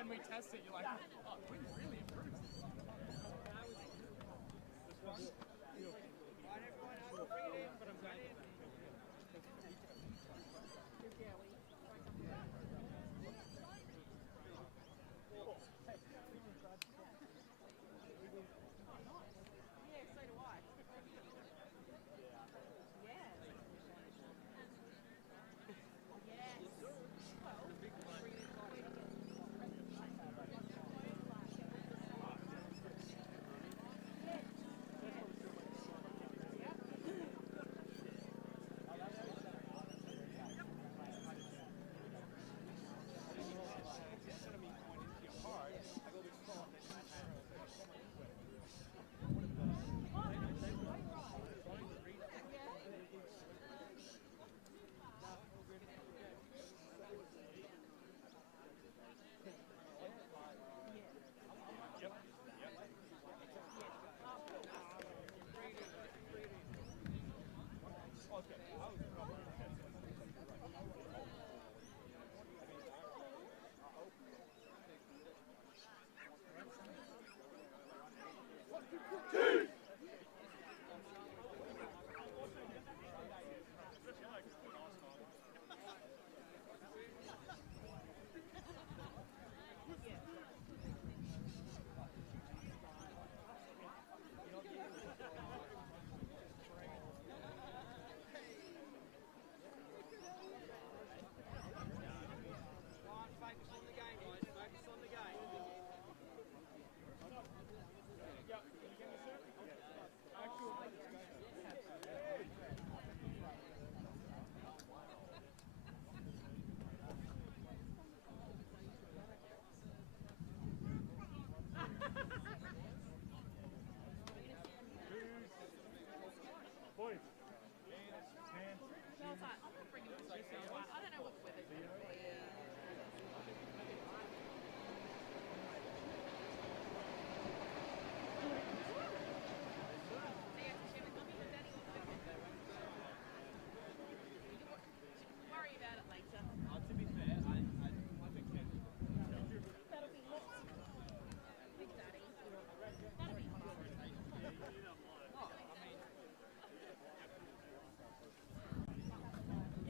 When we test it, you're like, oh, we really improved.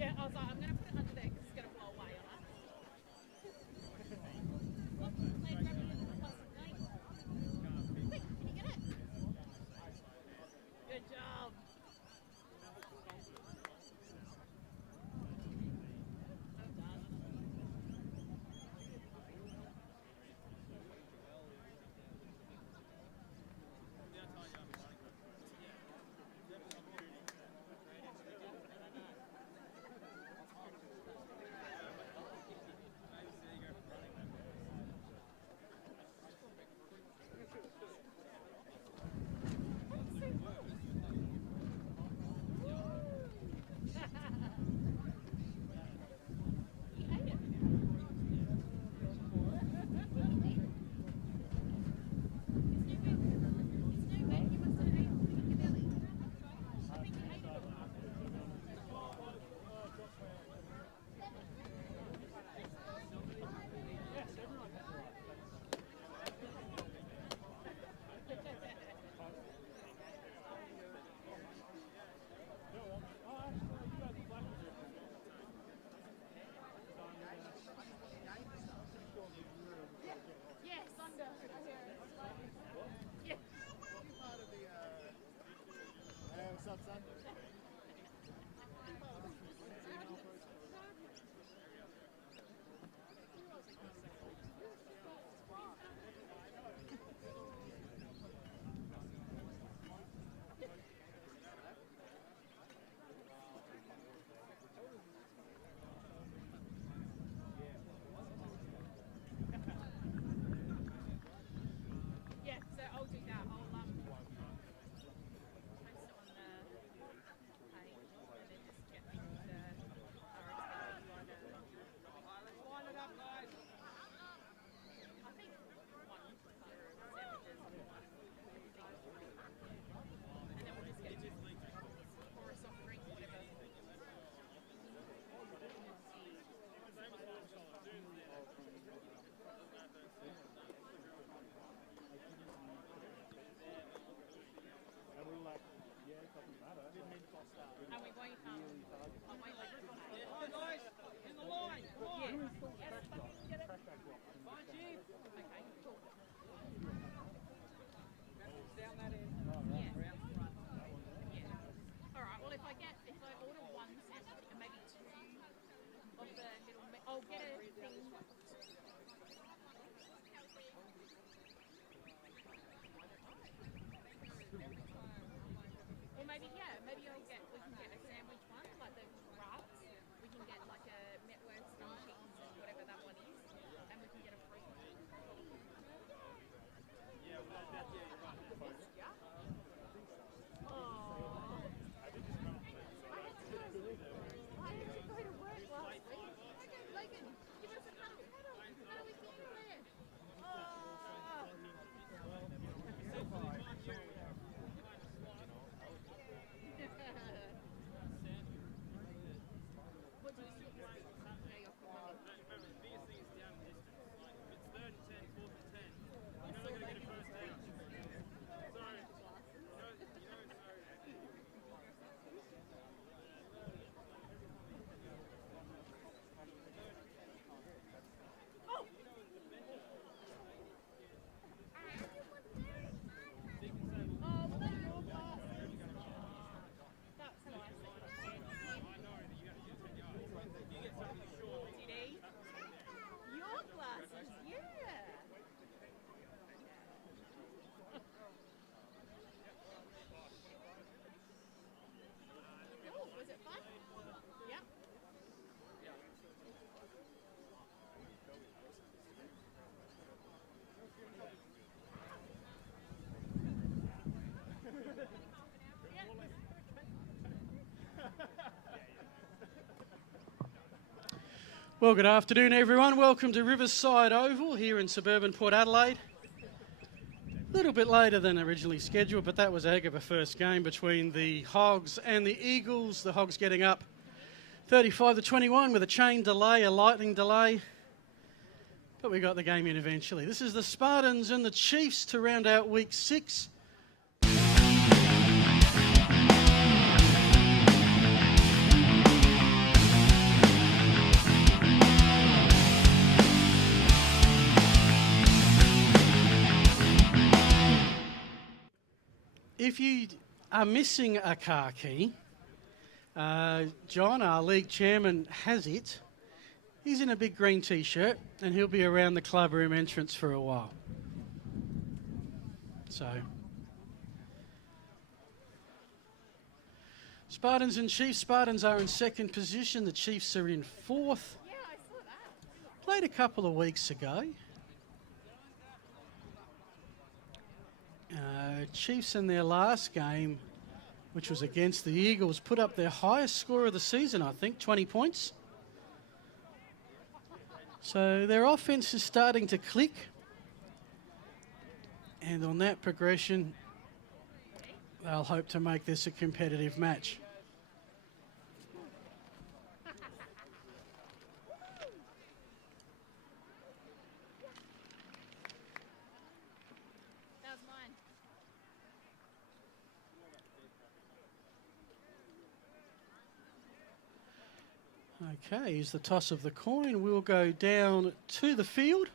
Yeah, I was like, I'm going to put it under there because it's going to blow away on us. Look, Claire, grab me a plastic knife. Quick, can you get it? Good job. Well done. Yes, under. Yeah. Part of the, hey, what's up, son? Yeah, so I'll do that. I'll post it on the Well, good afternoon, everyone. Welcome to Riverside Oval here in suburban Port Adelaide. A little bit later than originally scheduled, but that was a heck of a first game between the Hogs and the Eagles. The Hogs getting up 35-21 with a chain delay, a lightning delay. But we got the game in eventually. This is the Spartans and the Chiefs to round out week 6. If you are missing a car key, John, our league chairman, has it. He's in a big green t-shirt and he'll be around the club room entrance for a while. So, Spartans and Chiefs. Spartans are in second position. The Chiefs are in fourth. Yeah, I saw that. Played a couple of weeks ago. Chiefs in their last game, which was against the Eagles, put up their highest score of the season, I think, 20 points. So their offense is starting to click. And on that progression, they'll hope to make this a competitive match. That was mine. Okay, here's the toss of the coin. We'll go down to the field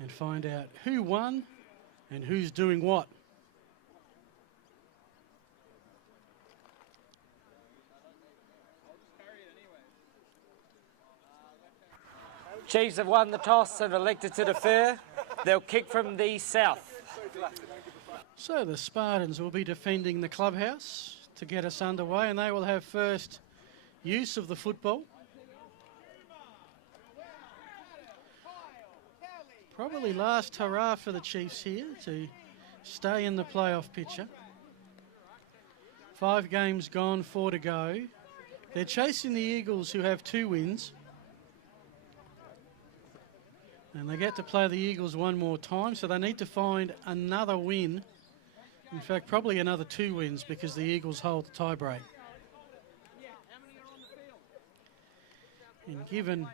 and find out who won and who's doing what. Chiefs have won the toss and elected to defer. They'll kick from the south. So the Spartans will be defending the clubhouse to get us underway, and they will have first use of the football. Probably last hurrah for the Chiefs here to stay in the playoff picture. 5 games gone, 4 to go. They're chasing the Eagles, who have 2 wins. And they get to play the Eagles one more time, so they need to find another win. In fact, probably another 2 wins, because the Eagles hold the tiebreak. And given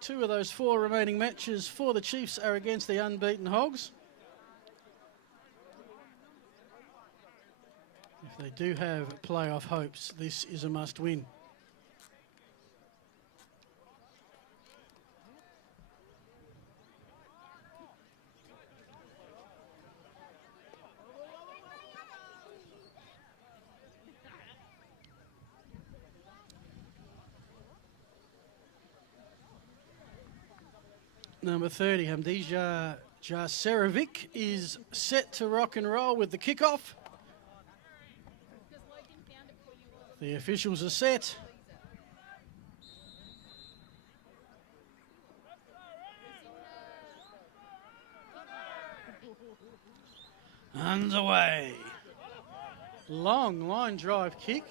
2 of those 4 remaining matches for the Chiefs are against the unbeaten Hogs, if they do have playoff hopes, this is a must-win. Number 30, Hamdija Jaserovic, is set to rock and roll with the kickoff. The officials are set. Underway. Long line drive kick.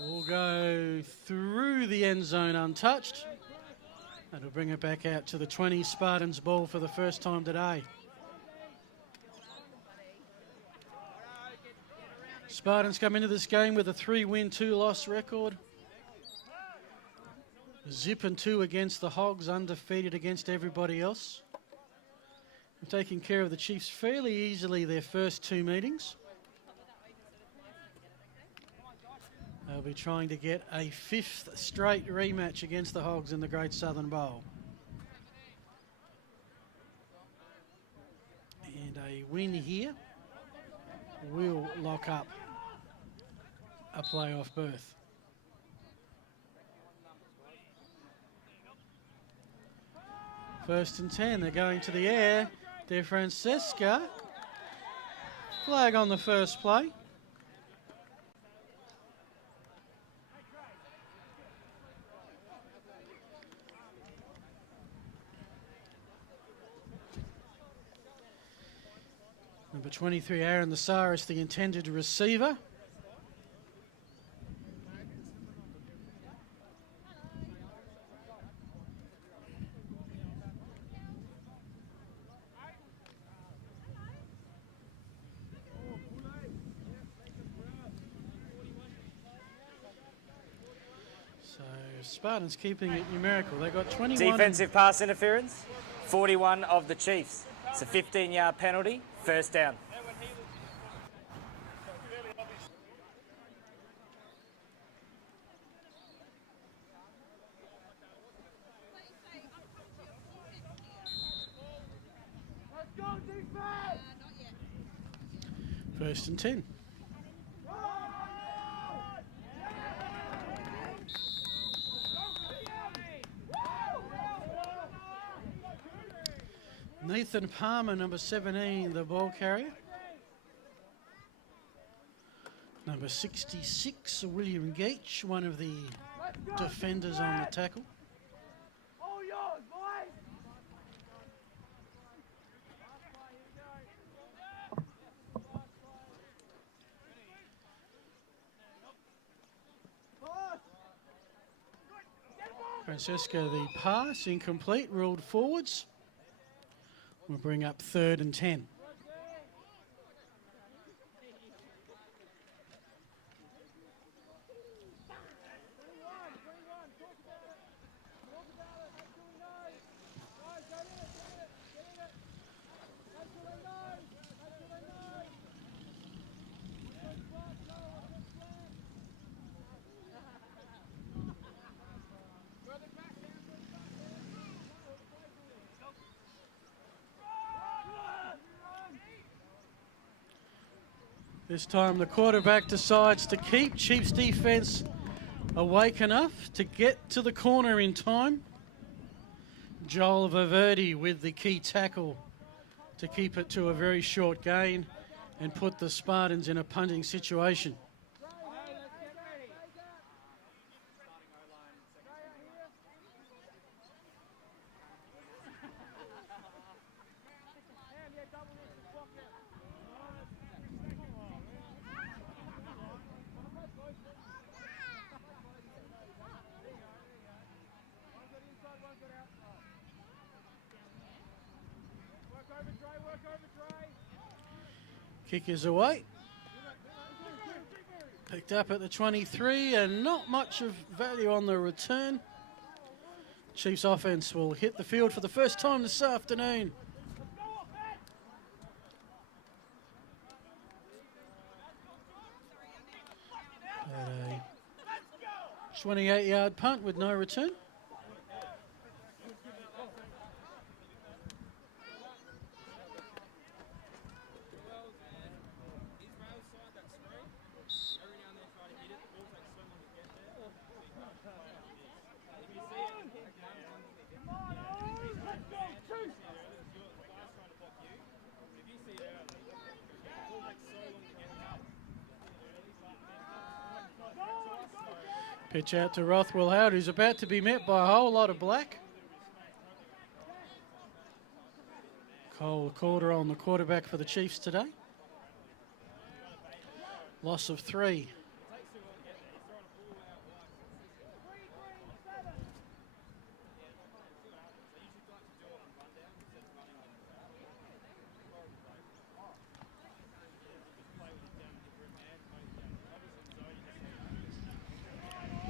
Will go through the end zone untouched. That'll bring it back out to the 20. Spartans ball for the first time today. Spartans come into this game with a 3-win, 2-loss record. Zip and 2 against the Hogs, undefeated against everybody else. Taking care of the Chiefs fairly easily their first 2 meetings. They'll be trying to get a 5th straight rematch against the Hogs in the Great Southern Bowl. And a win here will lock up a playoff berth. First and 10, they're going to the air. De Francesca. Flag on the first play. Number 23, Aaron Thesaurus, the intended receiver. Spartans keeping it numerical. They got 21. Defensive pass interference, 41 of the Chiefs. It's a 15-yard penalty, first down. First and 10. Nathan Palmer, number 17, the ball carrier. Number 66, William Gates, one of the defenders on the tackle. Francesco, the pass, incomplete, ruled forwards. We'll bring up 3rd and 10. This time the quarterback decides to keep Chiefs defence awake enough to get to the corner in time. Joel Valverde with the key tackle to keep it to a very short gain and put the Spartans in a punting situation. Kick is away. Picked up at the 23 and not much of value on the return. Chiefs offense will hit the field for the first time this afternoon. At a 28-yard punt with no return. Pitch out to Rothwell Howard, who's about to be met by a whole lot of black. Cole Calderon, the quarterback for the Chiefs today. Loss of 3.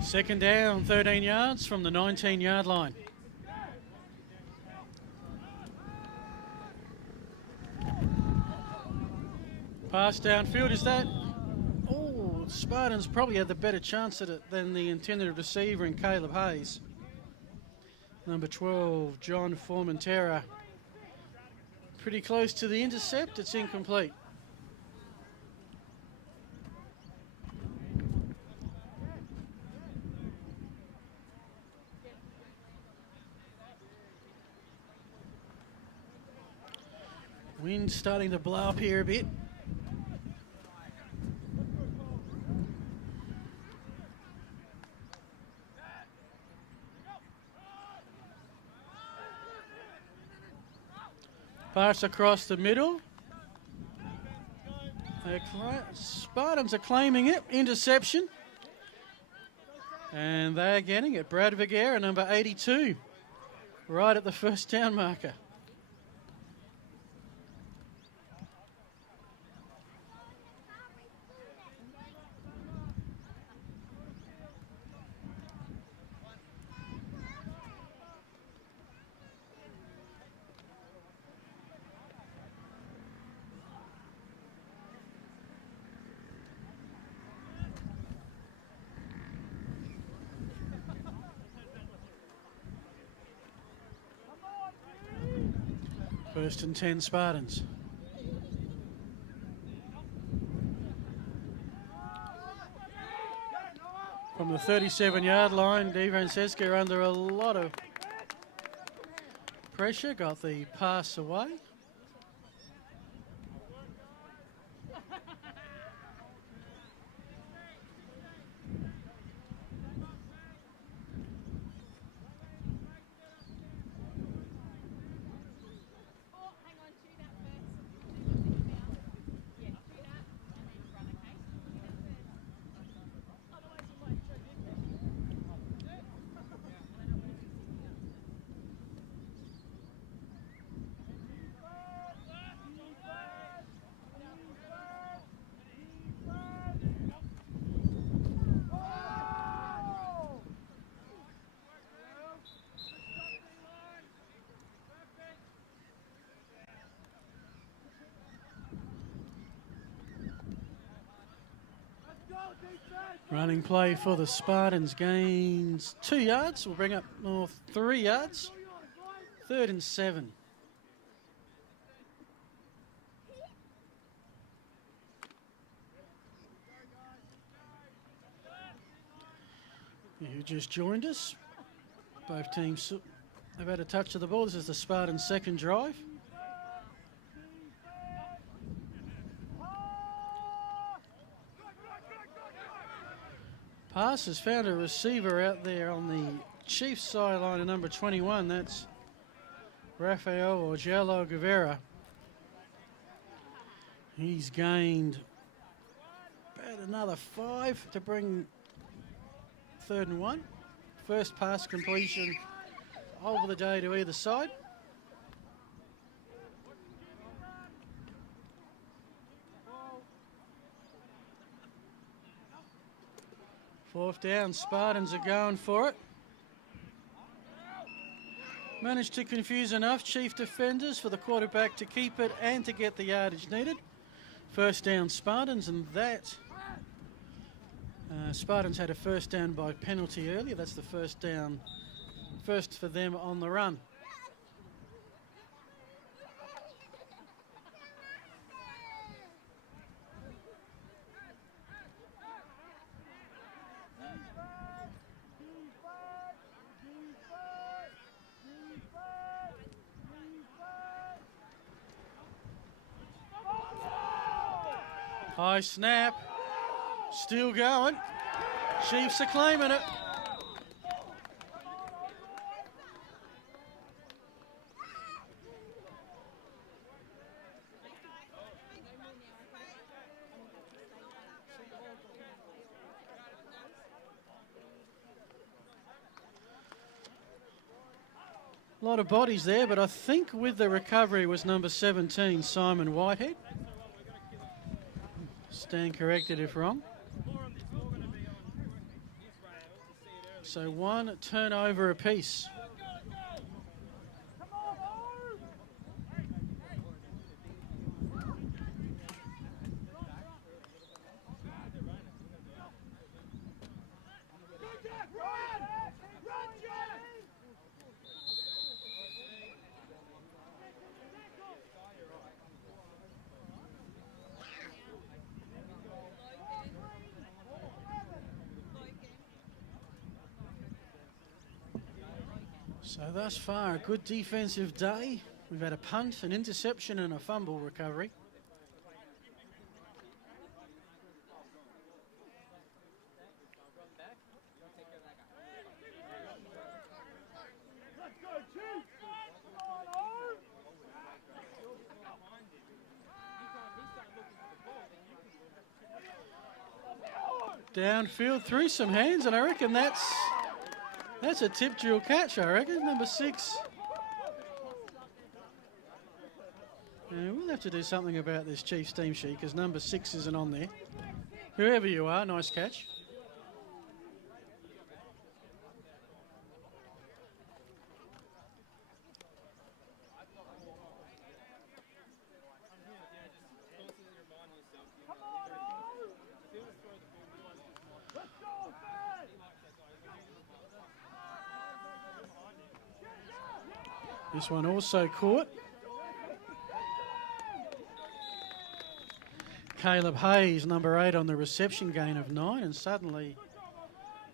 Second down, 13 yards from the 19-yard line. Pass downfield, is that? Oh, Spartans probably had the better chance at it than the intended receiver in Caleb Hayes. Number 12, John Formentera. Pretty close to the intercept, it's incomplete. Wind starting to blow up here a bit. Pass across the middle. Spartans are claiming it. Interception. And they're getting it. Brad Vergara, number 82, right at the first down marker. First and 10 Spartans. From the 37-yard line, DeFrancesca under a lot of pressure, got the pass away. Running play for the Spartans gains 2 yards. We'll bring up 3 yards. 3rd and 7. You just joined us. Both teams have had a touch of the ball. This is the Spartans' second drive. Pass has found a receiver out there on the Chiefs sideline at number 21. That's Rafael or Jello Guevara. He's gained about another 5 to bring 3rd and 1. First pass completion over the day to either side. Fourth down, Spartans are going for it. Managed to confuse enough Chief defenders for the quarterback to keep it and to get the yardage needed. First down, Spartans, and that Spartans had a first down by penalty earlier. That's the first down, first for them on the run. High snap, still going. Chiefs are claiming it. A lot of bodies there, but I think with the recovery was number 17, Simon Whitehead. Stand corrected if wrong. So 1 turnover apiece. So thus far, a good defensive day. We've had a punt, an interception and a fumble recovery. Downfield through some hands, and I reckon that's a tip drill catch, I reckon, number 6. Yeah, we'll have to do something about this Chiefs team sheet because number 6 isn't on there. Whoever you are, nice catch. This one also caught. Caleb Hayes, number 8, on the reception gain of 9, and suddenly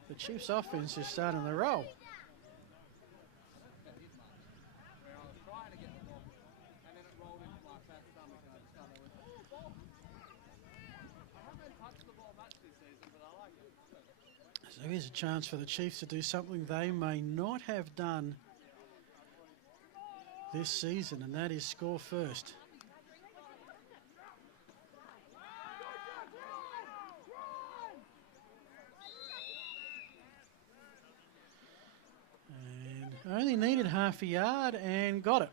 the Chiefs' offense is starting to roll. So here's a chance for the Chiefs to do something they may not have done this season, and that is score first. And only needed half a yard and got it.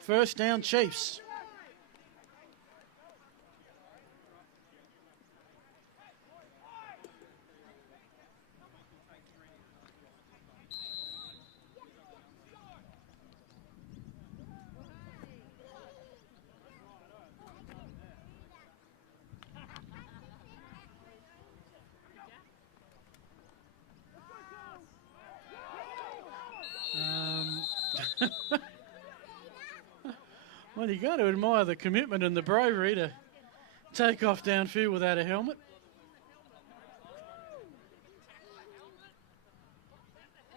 First down, Chiefs. Well, you got to admire the commitment and the bravery to take off downfield without a helmet.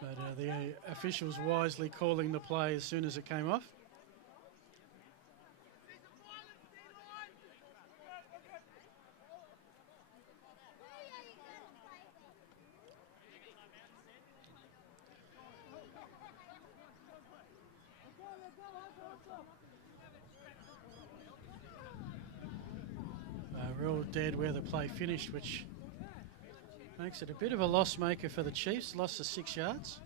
But the officials wisely calling the play as soon as it came off. Real dead where the play finished, which makes it a bit of a loss maker for the Chiefs. Loss of 6 yards.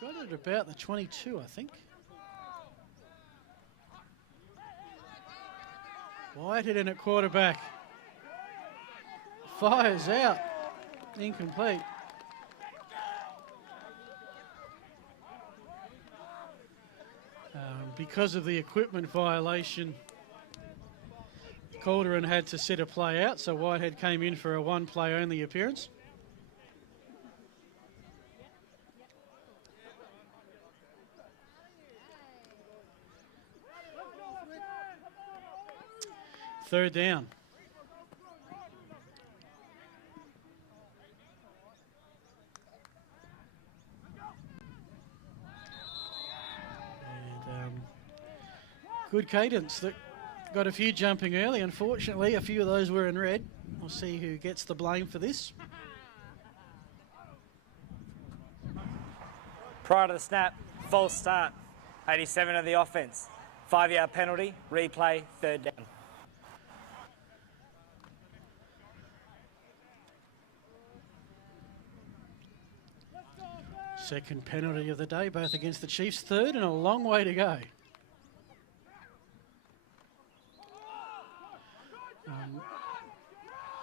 Got it about the 22, I think. Whitehead in at quarterback. Fires out. Incomplete. Because of the equipment violation, Calderon had to sit a play out, so Whitehead came in for a one-play only appearance. Third down. Good cadence that got a few jumping early. Unfortunately, a few of those were in red. We'll see who gets the blame for this. Prior to the snap, false start. 87 of the offense. 5-yard penalty, replay, third down. Second penalty of the day, both against the Chiefs. Third and a long way to go.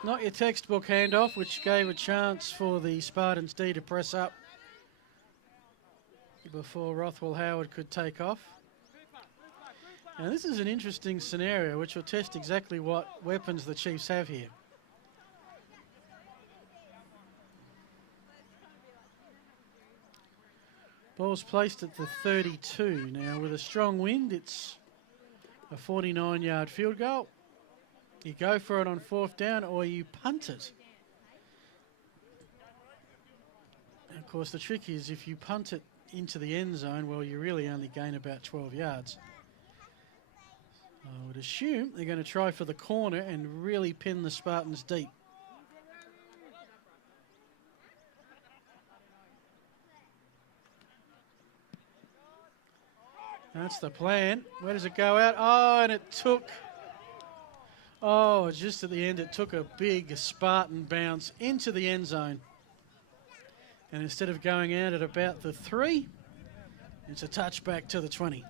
Not your textbook handoff, which gave a chance for the Spartans D to press up before Rothwell Howard could take off. Now this is an interesting scenario which will test exactly what weapons the Chiefs have here. Ball's placed at the 32. Now with a strong wind, it's a 49-yard field goal. You go for it on fourth down or you punt it. And of course, the trick is if you punt it into the end zone, well, you really only gain about 12 yards. I would assume they're going to try for the corner and really pin the Spartans deep. That's the plan. Where does it go out? Oh, and it took... Oh, just at the end, it took a big Spartan bounce into the end zone. And instead of going out at about the 3, it's a touchback to the 20.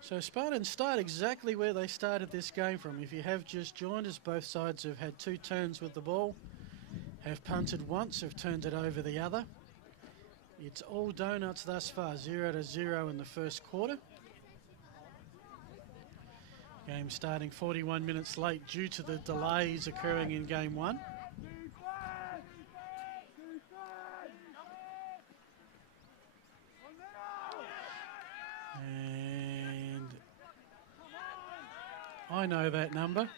So Spartans start exactly where they started this game from. If you have just joined us, both sides have had 2 turns with the ball, have punted once, have turned it over the other. It's all donuts thus far, 0-0 in the first quarter. Game starting 41 minutes late due to the delays occurring in game one. And I know that number.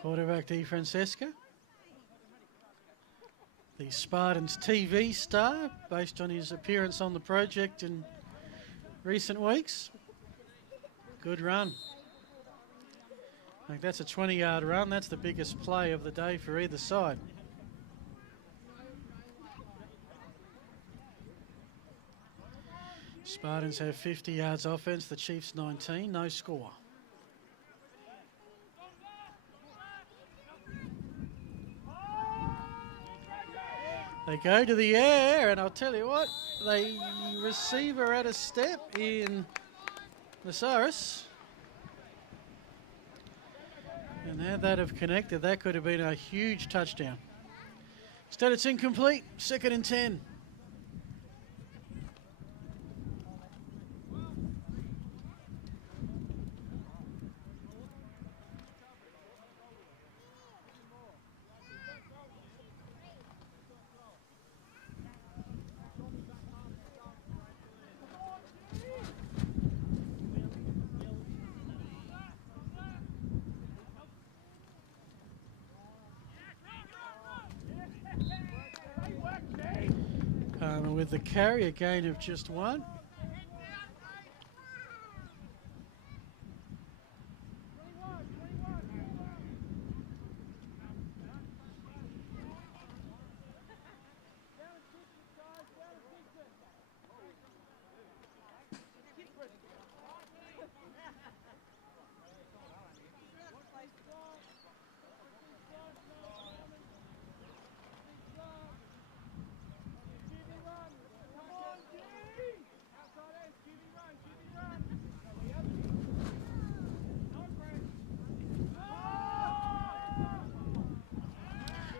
Quarterback Di Francesca, the Spartans TV star, based on his appearance on the project in recent weeks. Good run. I think that's a 20-yard run. That's the biggest play of the day for either side. Spartans have 50 yards offense, the Chiefs 19, no score. They go to the air, and I'll tell you what, the receiver at a step in Nasaris. And had that have connected, that could have been a huge touchdown. Instead, it's incomplete, 2nd and 10. With the carry, a gain of just 1.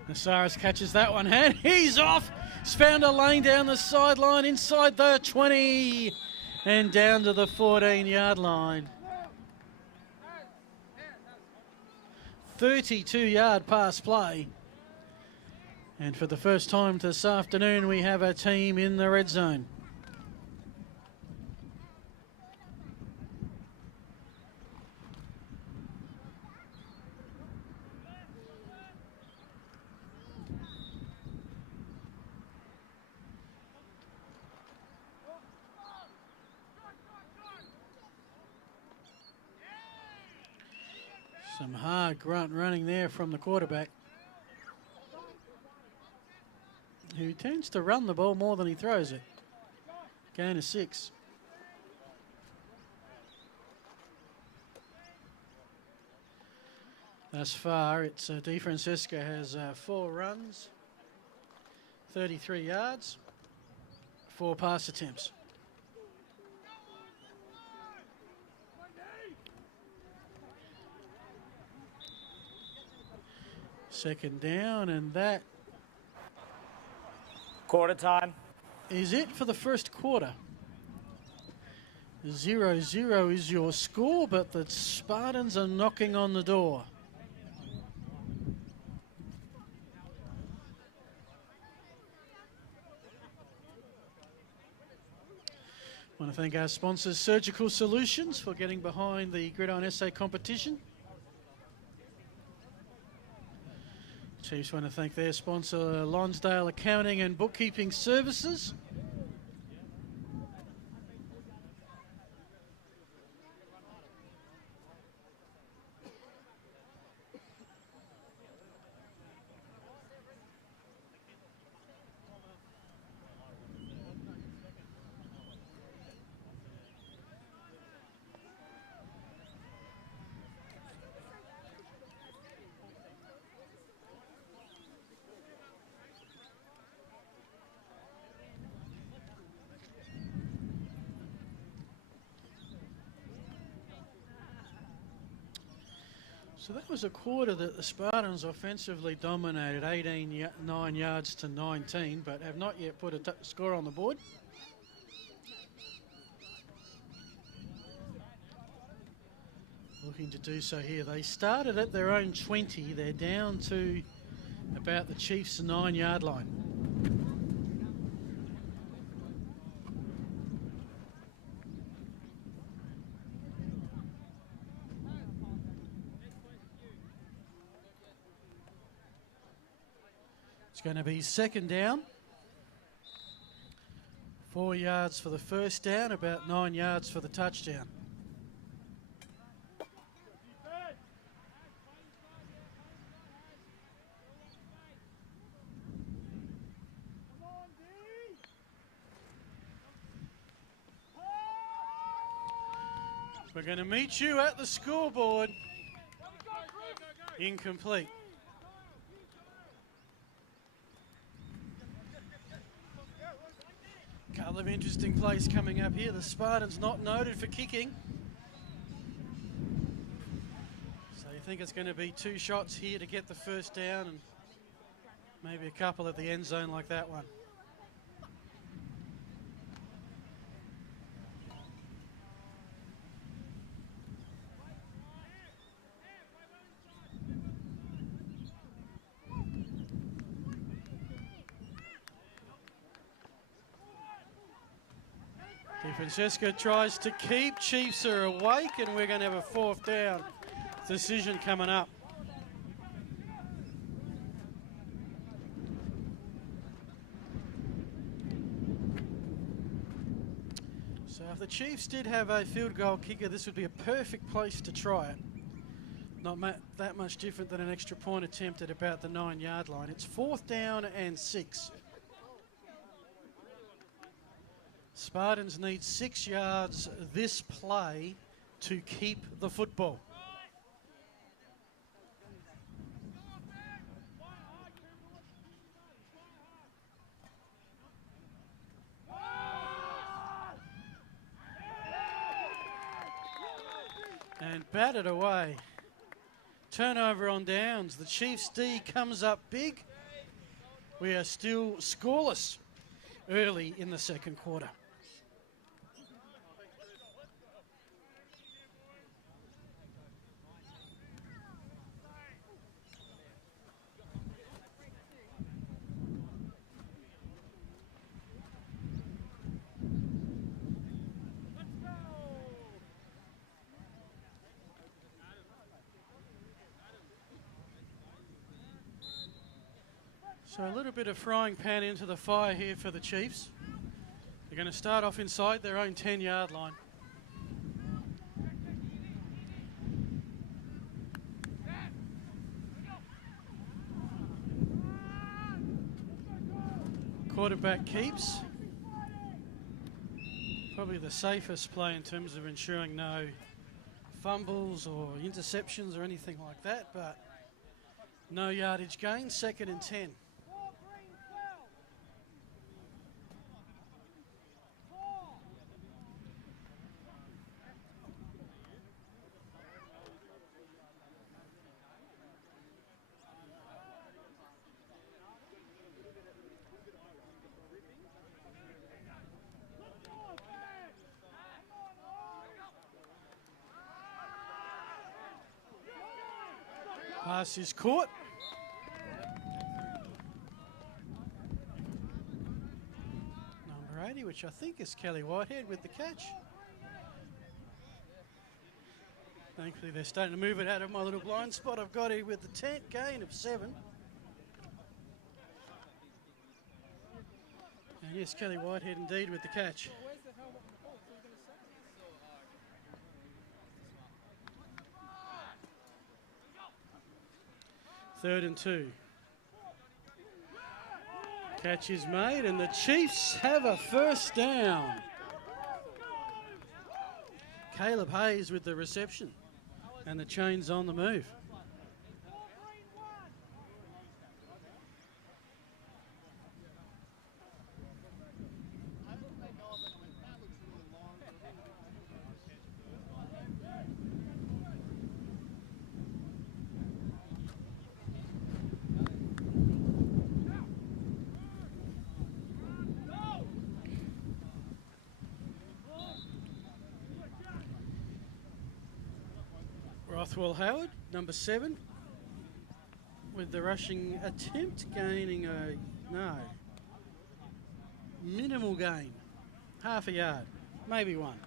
Nasaris catches that one, and he's off. He's found a lane down the sideline inside the 20 and down to the 14-yard line. 32-yard pass play. And for the first time this afternoon, we have a team in the red zone. Some hard grunt running there from the quarterback, who tends to run the ball more than he throws it. Gain of 6. Thus far, it's Di Francesca has 4 runs, 33 yards, 4 pass attempts. Second down, and that Quarter time. is it for the first quarter. 0-0 is your score, but the Spartans are knocking on the door. I want to thank our sponsors, Surgical Solutions, for getting behind the Gridiron SA competition. Chiefs want to thank their sponsor, Lonsdale Accounting and Bookkeeping Services. So that was a quarter that the Spartans offensively dominated, 9 yards to 19, but have not yet put a score on the board. Looking to do so here. They started at their own 20. They're down to about the Chiefs' 9-yard line. It's going to be second down. 4 yards for the first down, about 9 yards for the touchdown. We're going to meet you at the scoreboard. Incomplete. Couple of interesting plays coming up here. The Spartans not noted for kicking. So you think it's going to be 2 shots here to get the first down and maybe a couple at the end zone like that one. Francesca tries to keep. Chiefs are awake, and we're going to have a 4th down decision coming up. So if the Chiefs did have a field goal kicker, this would be a perfect place to try it. Not that much different than an extra point attempt at about the 9-yard line. It's 4th down and 6. Spartans need 6 yards this play to keep the football. And batted away. Turnover on downs. The Chiefs D comes up big. We are still scoreless early in the second quarter. So a little bit of frying pan into the fire here for the Chiefs. They're going to start off inside their own 10-yard line. Quarterback keeps. Probably the safest play in terms of ensuring no fumbles or interceptions or anything like that, but no yardage gain, 2nd and 10. Pass is caught. Number 80, which I think is Kelly Whitehead with the catch. Thankfully, they're starting to move it out of my little blind spot. I've got here with the 10 gain of 7. And yes, Kelly Whitehead indeed with the catch. 3rd and 2. Catch is made, and the Chiefs have a first down. Caleb Hayes with the reception, and the chain's on the move. Rothwell Howard, number 7, with the rushing attempt gaining a minimal gain, half a yard, maybe one.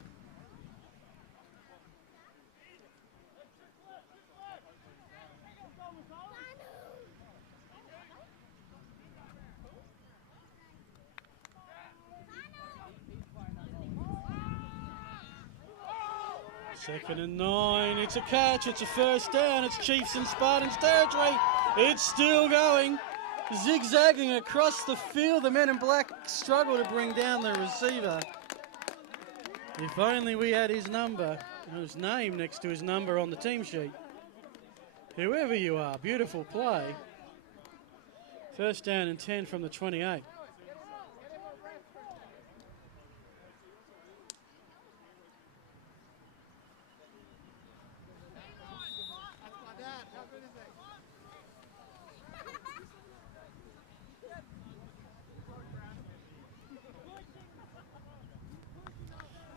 Second and 9, it's a catch, it's a first down, it's Chiefs and Spartans territory. It's still going, zigzagging across the field. The men in black struggle to bring down the receiver. If only we had his number, his name next to his number on the team sheet. Whoever you are, beautiful play. First down and 10 from the 28.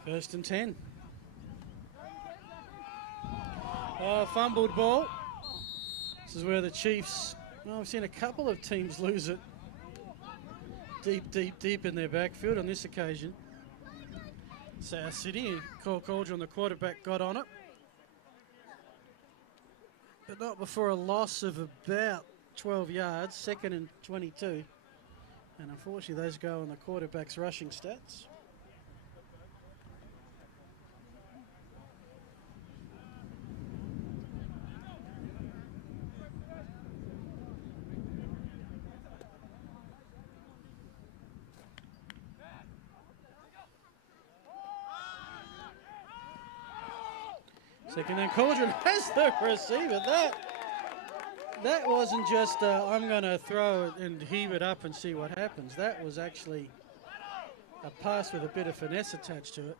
First and 10. Fumbled ball. This is where the Chiefs, well, I've seen a couple of teams lose it deep in their backfield. On this occasion, South City, Cole Cauldron, the quarterback, got on it. But not before a loss of about 12 yards, second and 22. And unfortunately, those go on the quarterback's rushing stats. Second and Cauldron has the receiver. That wasn't just I'm going to throw it and heave it up and see what happens. That was actually a pass with a bit of finesse attached to it.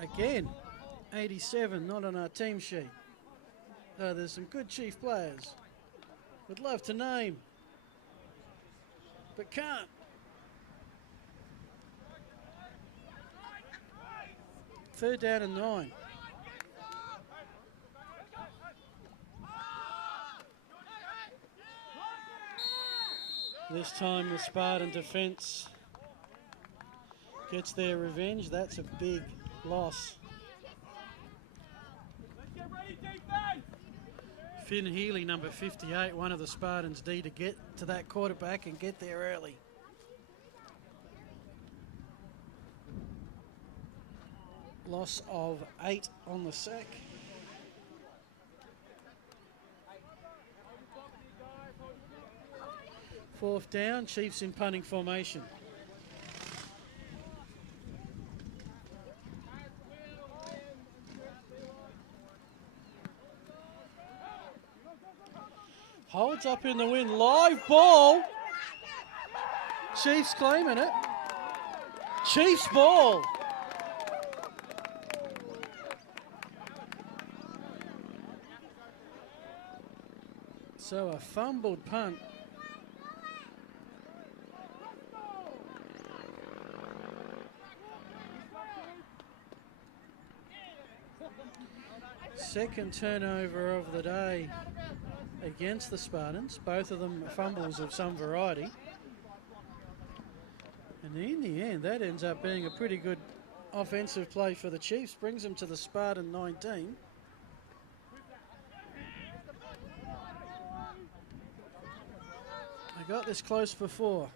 Again, 87, not on our team sheet. There's some good Chief players. Would love to name, but can't. Third down and 9. This time the Spartan defence gets their revenge. That's a big loss. Finn Healy, number 58, one of the Spartans D, to get to that quarterback and get there early. Loss of 8 on the sack. Fourth down, Chiefs in punting formation. Holds up in the wind, live ball. Chiefs claiming it. Chiefs ball. So a fumbled punt. Second turnover of the day against the Spartans. Both of them fumbles of some variety. And in the end, that ends up being a pretty good offensive play for the Chiefs. Brings them to the Spartan 19. I got this close before.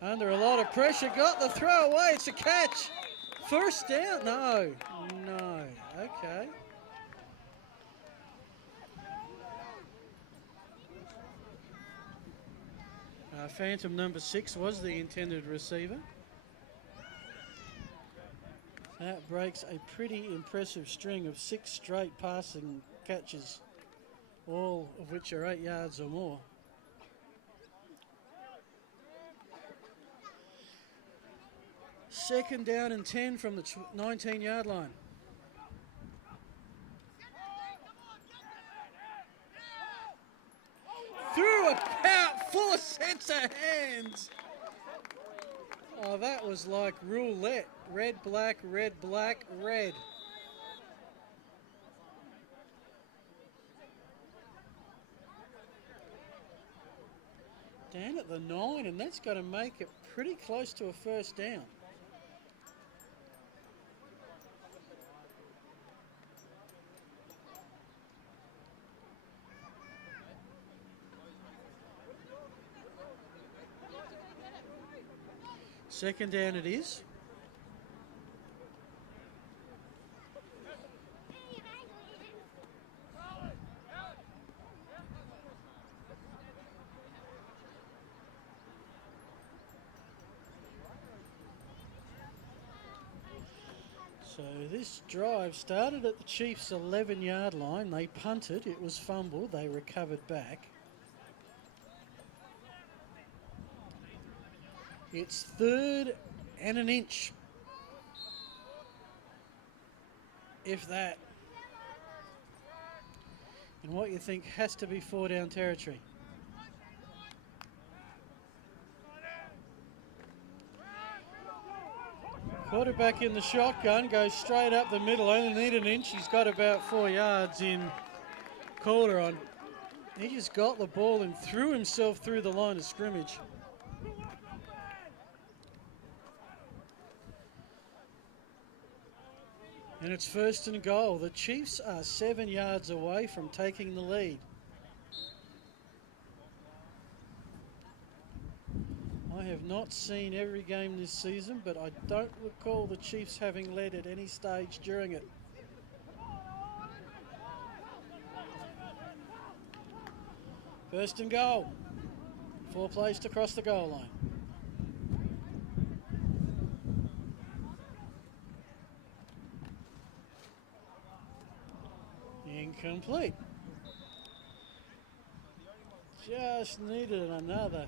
Under a lot of pressure, got the throw away, it's a catch. First down, no, okay. Phantom number 6 was the intended receiver. That breaks a pretty impressive string of 6 straight passing catches, all of which are 8 yards or more. Second down and 10 from the 19-yard line. Through about 4 sets of hands. Oh, that was like roulette. Red, black, red, black, red. Down at the 9, and that's got to make it pretty close to a first down. Second down it is. So this drive started at the Chiefs' 11-yard line. They punted. It was fumbled. They recovered back. It's 3rd and an inch, if that. And what you think has to be 4-down territory. Quarterback in the shotgun, goes straight up the middle, only need an inch. He's got about 4 yards in Calderon. He just got the ball and threw himself through the line of scrimmage. And it's 1st and goal. The Chiefs are 7 yards away from taking the lead. I have not seen every game this season, but I don't recall the Chiefs having led at any stage during it. First and goal. 4 plays to cross the goal line. Incomplete. Just needed another.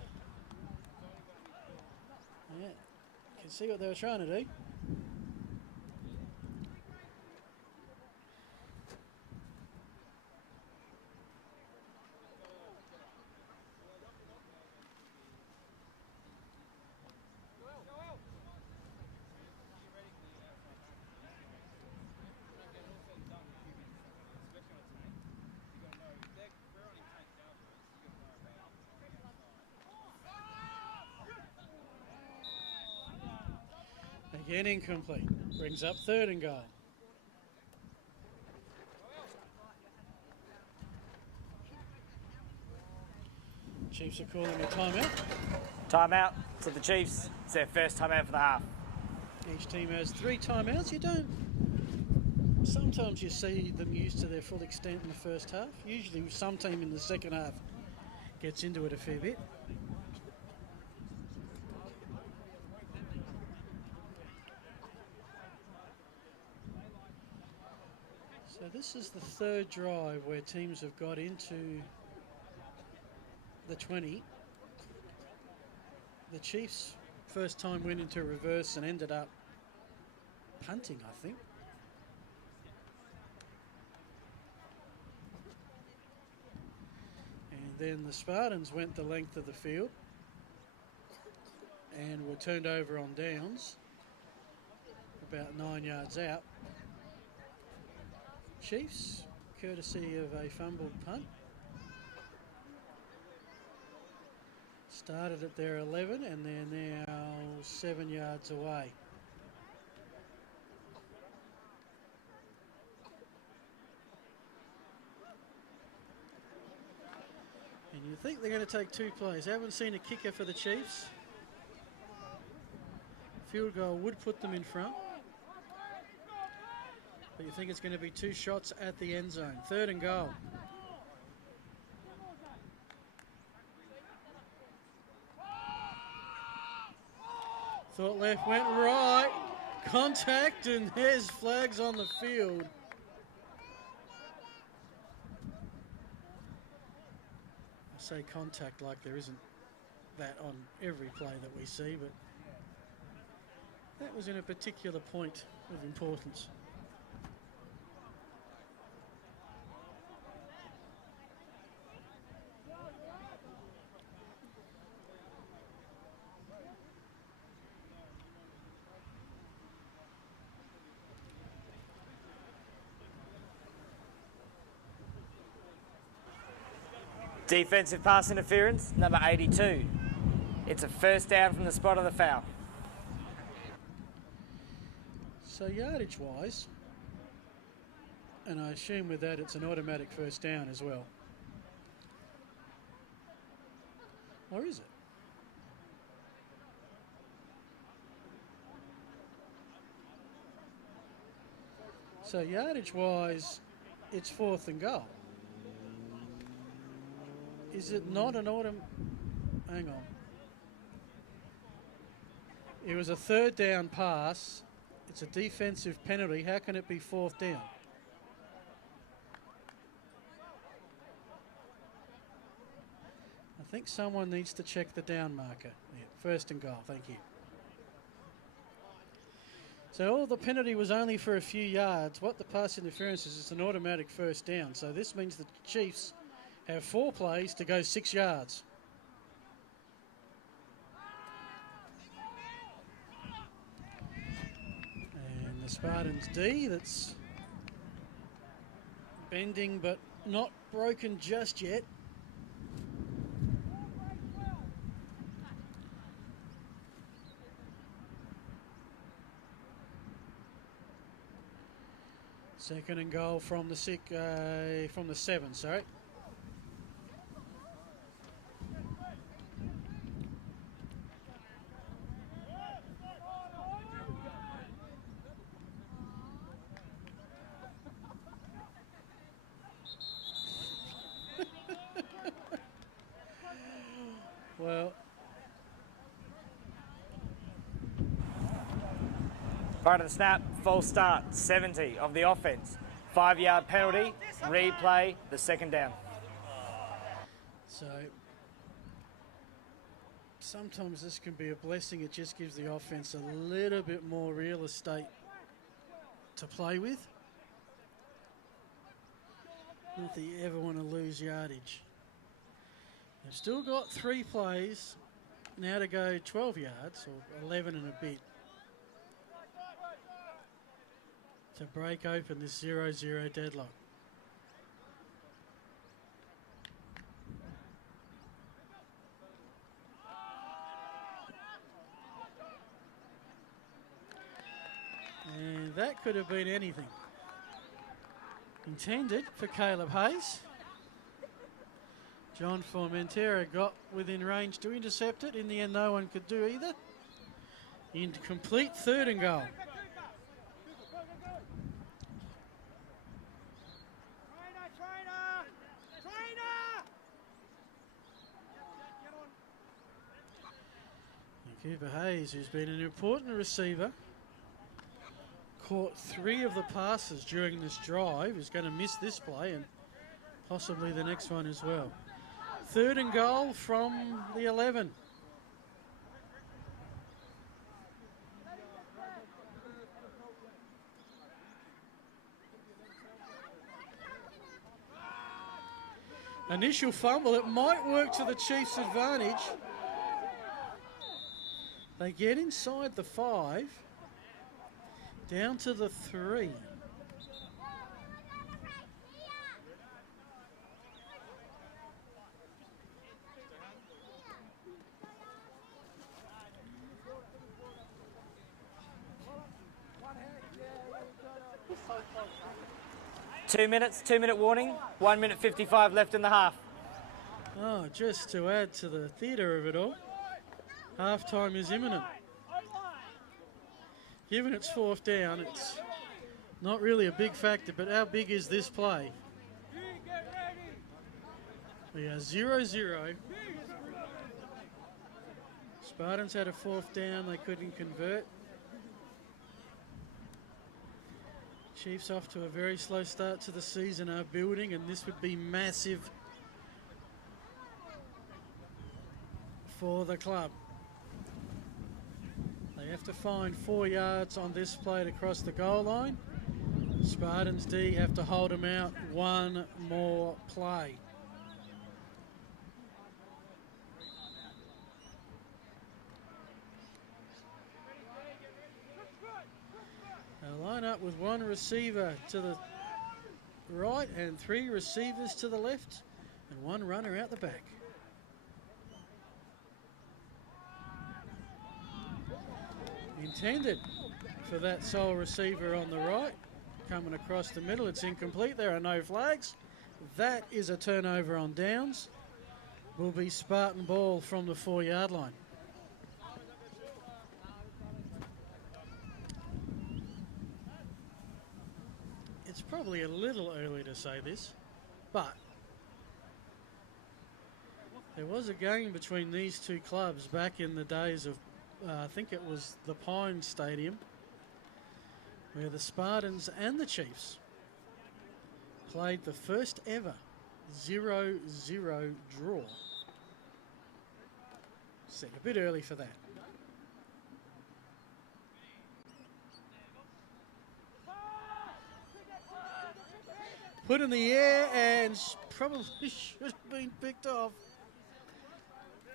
Yeah, can see what they were trying to do. Again incomplete. Brings up 3rd and goal. Chiefs are calling a timeout. Timeout to the Chiefs. It's their first timeout for the half. Each team has 3 timeouts. Sometimes you see them used to their full extent in the first half. Usually some team in the second half gets into it a fair bit. So this is the 3rd drive where teams have got into the 20. The Chiefs first time went into reverse and ended up punting, I think. And then the Spartans went the length of the field and were turned over on downs about 9 yards out. Chiefs, courtesy of a fumbled punt, started at their 11 and they're now 7 yards away. And you think they're going to take 2 plays. I haven't seen a kicker for the Chiefs. Field goal would put them in front. But you think it's going to be 2 shots at the end zone. 3rd and goal. Thought left, went right. Contact, and there's flags on the field. I say contact like there isn't that on every play that we see, but that was in a particular point of importance. Defensive pass interference, number 82. It's a first down from the spot of the foul. So yardage-wise, and I assume with that it's an automatic first down as well. Or is it? So yardage-wise, it's 4th and goal. Is it not an Hang on. It was a 3rd down pass. It's a defensive penalty. How can it be 4th down? I think someone needs to check the down marker. Yeah, 1st and goal. Thank you. So all the penalty was only for a few yards. What the pass interference is, it's an automatic first down. So this means the Chiefs have 4 plays to go 6 yards. And the Spartans D, that's bending but not broken just yet. Second and goal from the 7, sorry. Well, Prior to the snap, false start, 70 of the offense. 5-yard penalty, replay, the second down. so sometimes this can be a blessing. It just gives the offense a little bit more real estate to play with. Not that you ever want to lose yardage. They've still got 3 plays now to go 12 yards, or 11 and a bit, to break open this 0-0 deadlock. And that could have been anything. Intended for Caleb Hayes. John Formentera got within range to intercept it. In the end, no one could do either. Incomplete, 3rd and goal. Cooper Hayes, who's been an important receiver, caught 3 of the passes during this drive, is going to miss this play and possibly the next one as well. 3rd and goal from the 11. Initial fumble, it might work to the Chiefs' advantage. They get inside the 5, down to the 3. Two minutes, 2-minute warning, 1 minute 55 left in the half. Oh, just to add to the theatre of it all, half-time is imminent. Given it's 4th down, it's not really a big factor, but how big is this play? We are 0-0. Spartans had a 4th down, they couldn't convert. Chiefs off to a very slow start to the season are building, and this would be massive for the club. They have to find 4 yards on this play to cross the goal line. Spartans D have to hold them out 1 more play. They'll line up with 1 receiver to the right and 3 receivers to the left. And one runner out the back. Intended for that sole receiver on the right. Coming across the middle, it's incomplete. There are no flags. That is a turnover on downs. Will be Spartan ball from the 4-yard line. It's probably a little early to say this, but there was a game between these two clubs back in the days of, I think it was the Pine Stadium, where the Spartans and the Chiefs played the first ever 0-0 draw. Set a bit early for that. Put in the air and probably should have been picked off.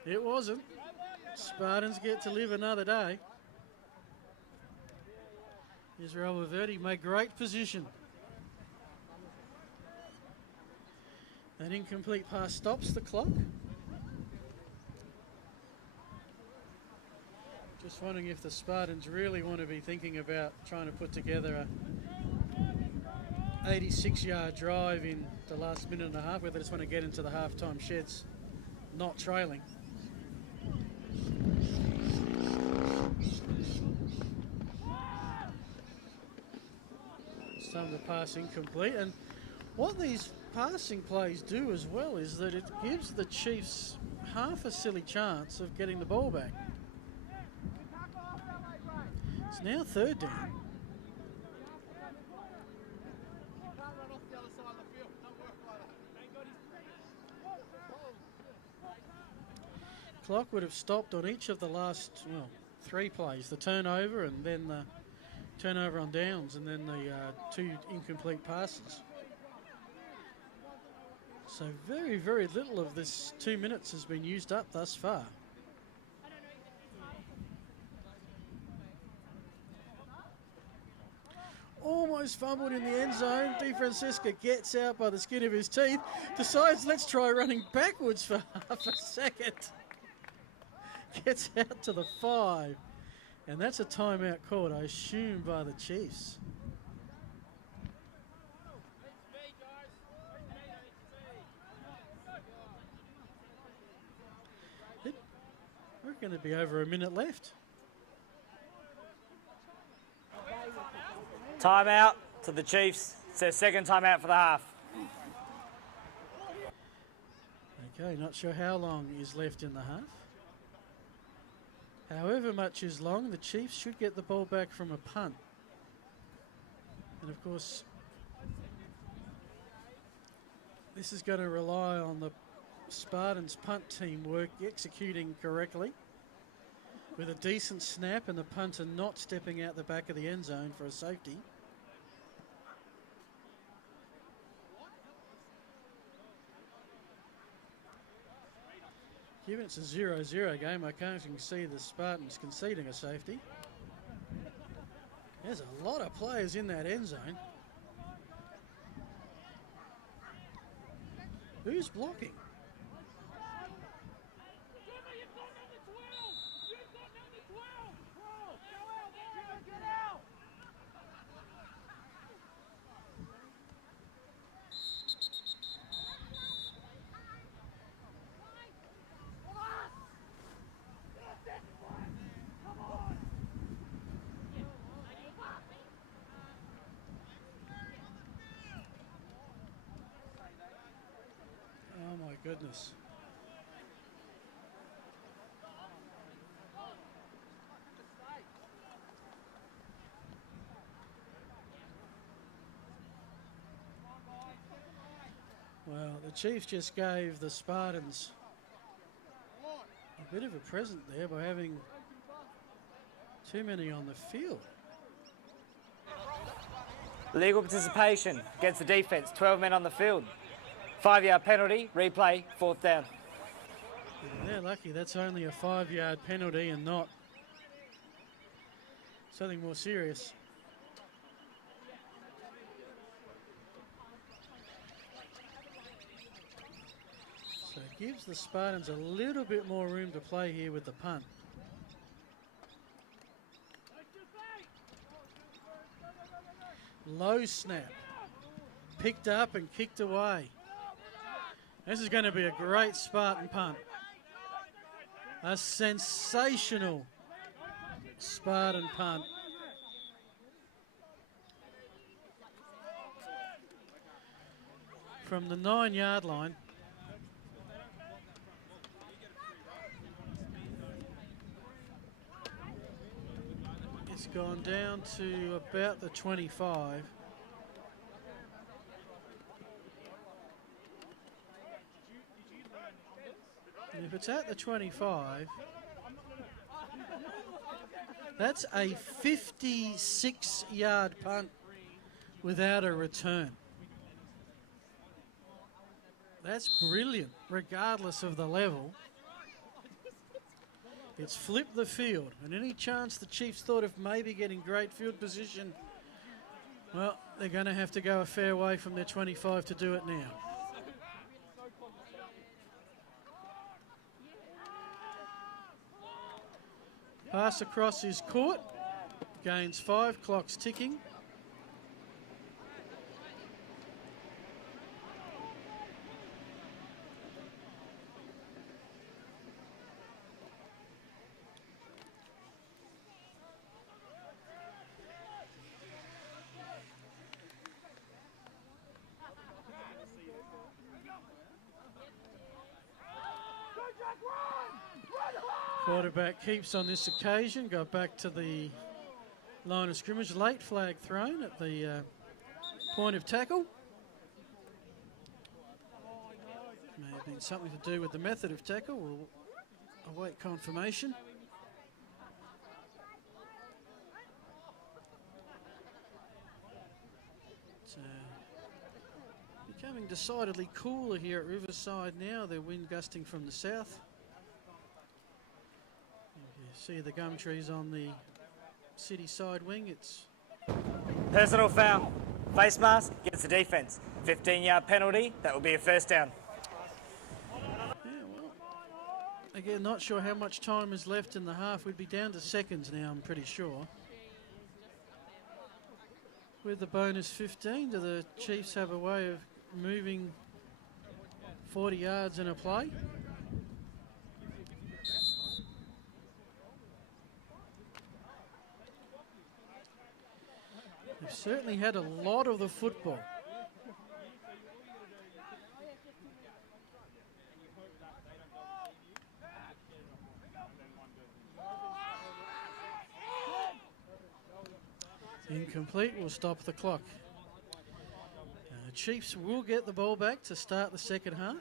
It wasn't. Spartans get to live another day. Israel Verdi made great position. An incomplete pass stops the clock. Just wondering if the Spartans really want to be thinking about trying to put together a 86-yard drive in the last minute and a half, where they just want to get into the halftime sheds, not trailing. Some of the pass incomplete, and what these passing plays do as well is that it gives the Chiefs half a silly chance of getting the ball back. It's now 3rd down. Clock would have stopped on each of the last 3 plays, the turnover and then the turnover on downs and then the 2 incomplete passes. So very, very little of this 2 minutes has been used up thus far. Almost fumbled in the end zone. DeFrancisco gets out by the skin of his teeth. Decides, let's try running backwards for half a second. Gets out to the 5. And that's a timeout called, I assume, by the Chiefs. We're going to be over a minute left. Timeout to the Chiefs. It's their second timeout for the half. Okay, not sure how long is left in the half. However much is long, the Chiefs should get the ball back from a punt. And of course, this is going to rely on the Spartans punt team executing correctly with a decent snap and the punter not stepping out the back of the end zone for a safety. Given it's a 0-0 game, I can't even see the Spartans conceding a safety. There's a lot of players in that end zone. Who's blocking? Oh my goodness. Well, the Chiefs just gave the Spartans a bit of a present there by having too many on the field. Legal participation against the defence. 12 men on the field. 5-yard penalty. Replay. 4th down. Yeah, they're lucky that's only a 5-yard penalty and not something more serious. So it gives the Spartans a little bit more room to play here with the punt. Low snap. Picked up and kicked away. This is going to be a great Spartan punt. A sensational Spartan punt. From the 9-yard line. It's gone down to about the 25. And if it's at the 25, that's a 56-yard punt without a return. That's brilliant, regardless of the level. It's flipped the field, and any chance the Chiefs thought of maybe getting great field position, well, they're going to have to go a fair way from their 25 to do it now. Pass across is caught, gains 5, clock's ticking. Quarterback keeps on this occasion, got back to the line of scrimmage. Late flag thrown at the point of tackle. May have been something to do with the method of tackle. We'll await confirmation. It's becoming decidedly cooler here at Riverside now. The wind gusting from the south. See the gum trees on the city side wing. It's Personal foul. Face mask gets the defence. 15-yard penalty. That will be a first down. Yeah, well, again, not sure how much time is left in the half. We'd be down to seconds now, I'm pretty sure. With the bonus 15, do the Chiefs have a way of moving 40 yards in a play? They've certainly had a lot of the football. Incomplete, will stop the clock. Chiefs will get the ball back to start the second half.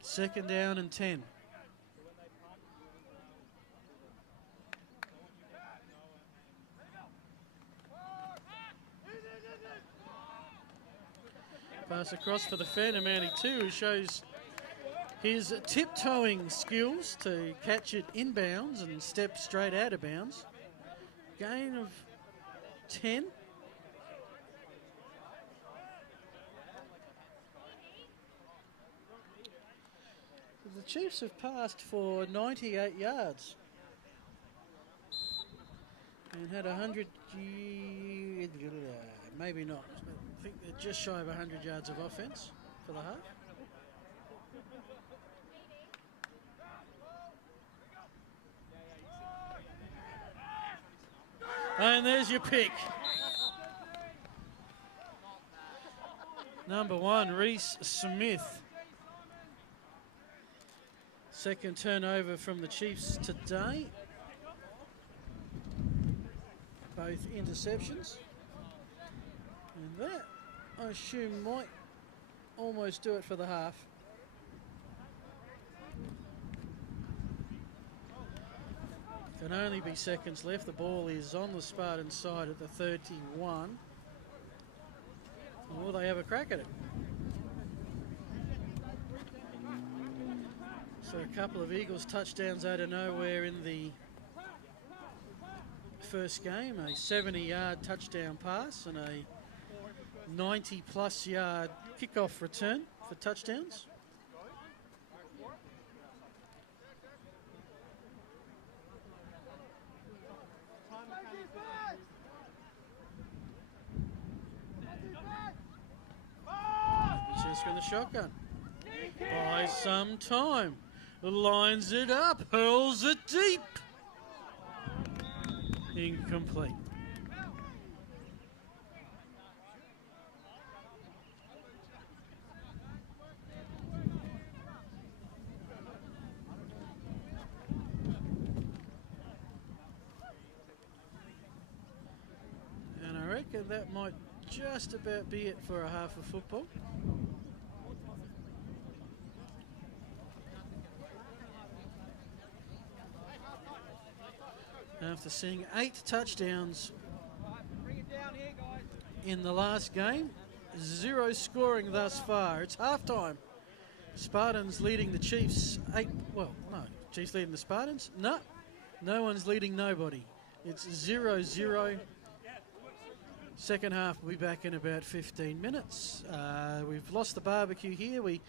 Second down and 10. Pass across for the Fanamani too, who shows his tiptoeing skills to catch it inbounds and step straight out of bounds. Gain of 10. The Chiefs have passed for 98 yards and had 100, maybe not. I think they're just shy of 100 yards of offense for the half. And there's your pick. Number 1, Reese Smith. Second turnover from the Chiefs today. Both interceptions. And that, I assume, might almost do it for the half. Can only be seconds left. The ball is on the Spartan side at the 31. Will they have a crack at it? So a couple of Eagles touchdowns out of nowhere in the first game. A 70-yard touchdown pass and a 90-plus yard kickoff return for touchdowns. Chester in the shotgun. Buys some time. Lines it up. Hurls it deep. Incomplete. And I reckon that might just about be it for a half of football. After seeing 8 touchdowns in the last game, 0 scoring thus far. It's halftime. Spartans leading the Chiefs 8. Well, no. Chiefs leading the Spartans? No. No one's leading nobody. It's 0-0. Second half will be back in about 15 minutes. We've lost the barbecue here. We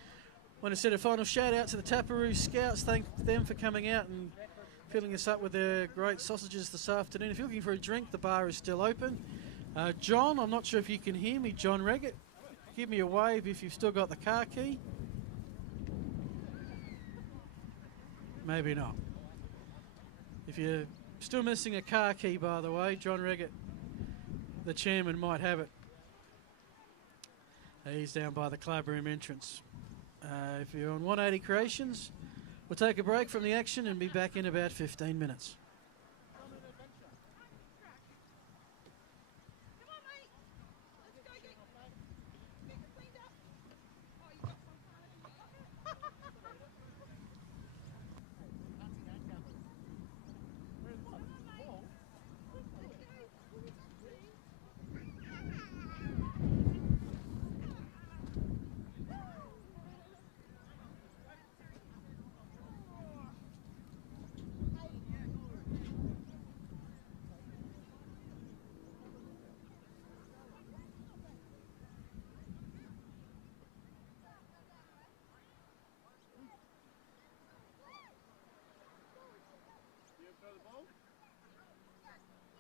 want to send a final shout out to the Taparoo Scouts. Thank them for coming out and filling us up with their great sausages this afternoon. If you're looking for a drink, the bar is still open. John, I'm not sure if you can hear me. John Reggett, give me a wave if you've still got the car key. Maybe not. If you're still missing a car key, by the way, John Reggett, the chairman, might have it. He's down by the clubroom entrance. If you're on 180 Creations, we'll take a break from the action and be back in about 15 minutes.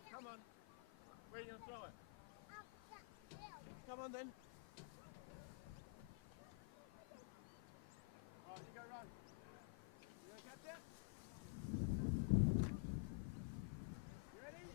Come on. Where are you going to throw it? Come on then. Right, you go run. You going to catch that? You ready?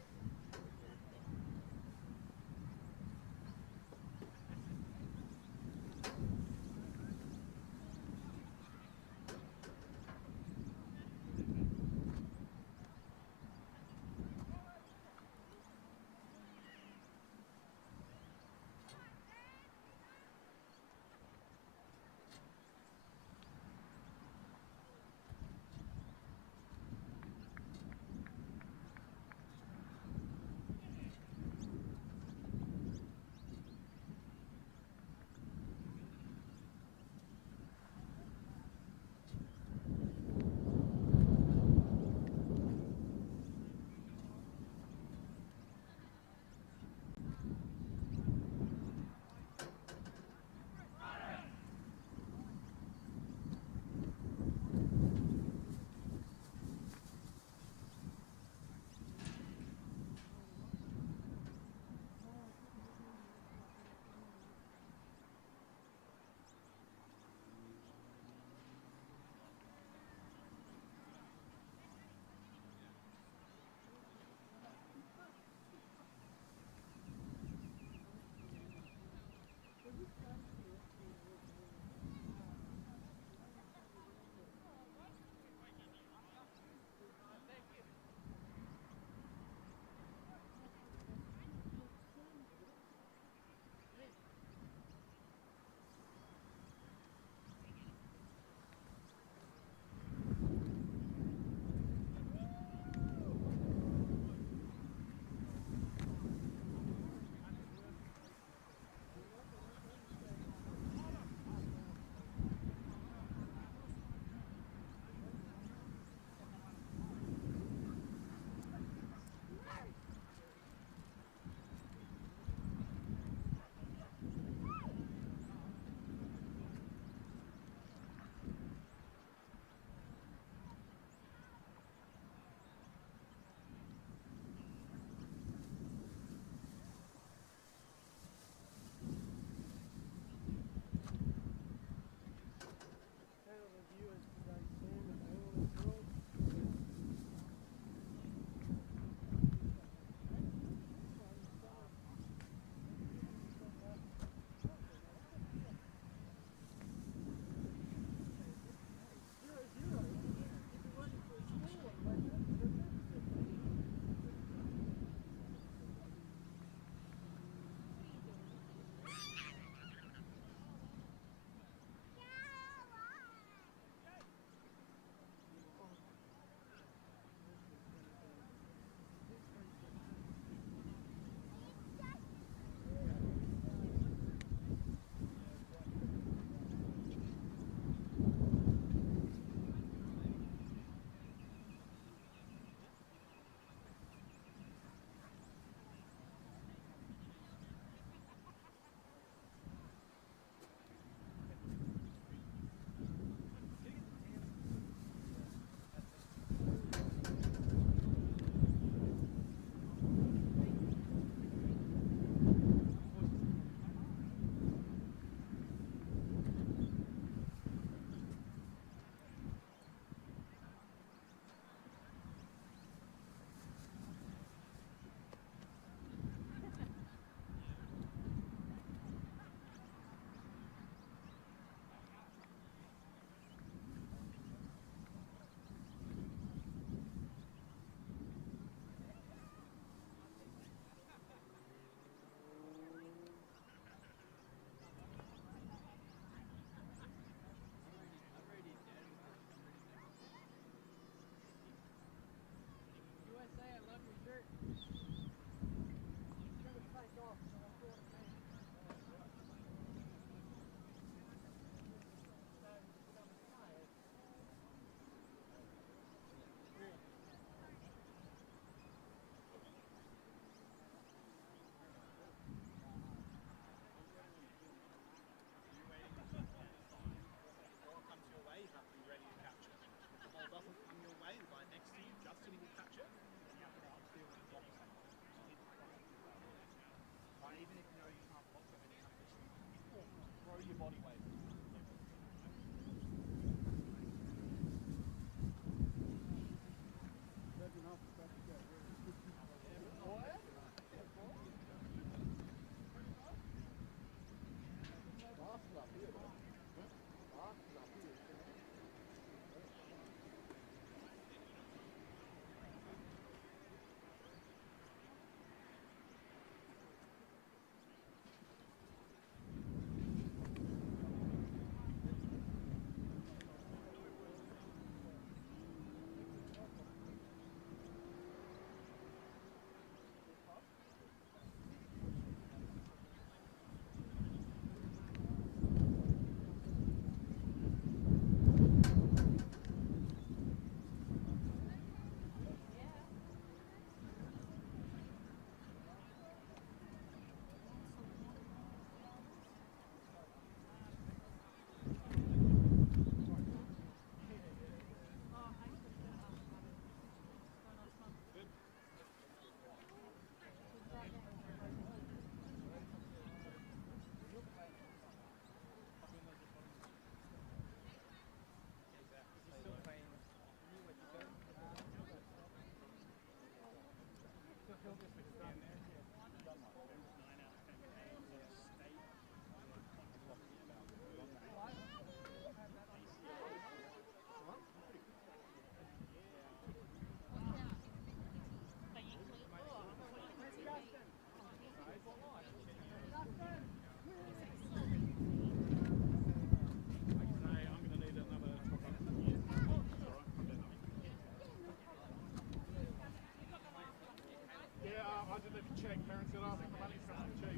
I didn't even check. Parents said, "Oh, I think the money's coming cheap."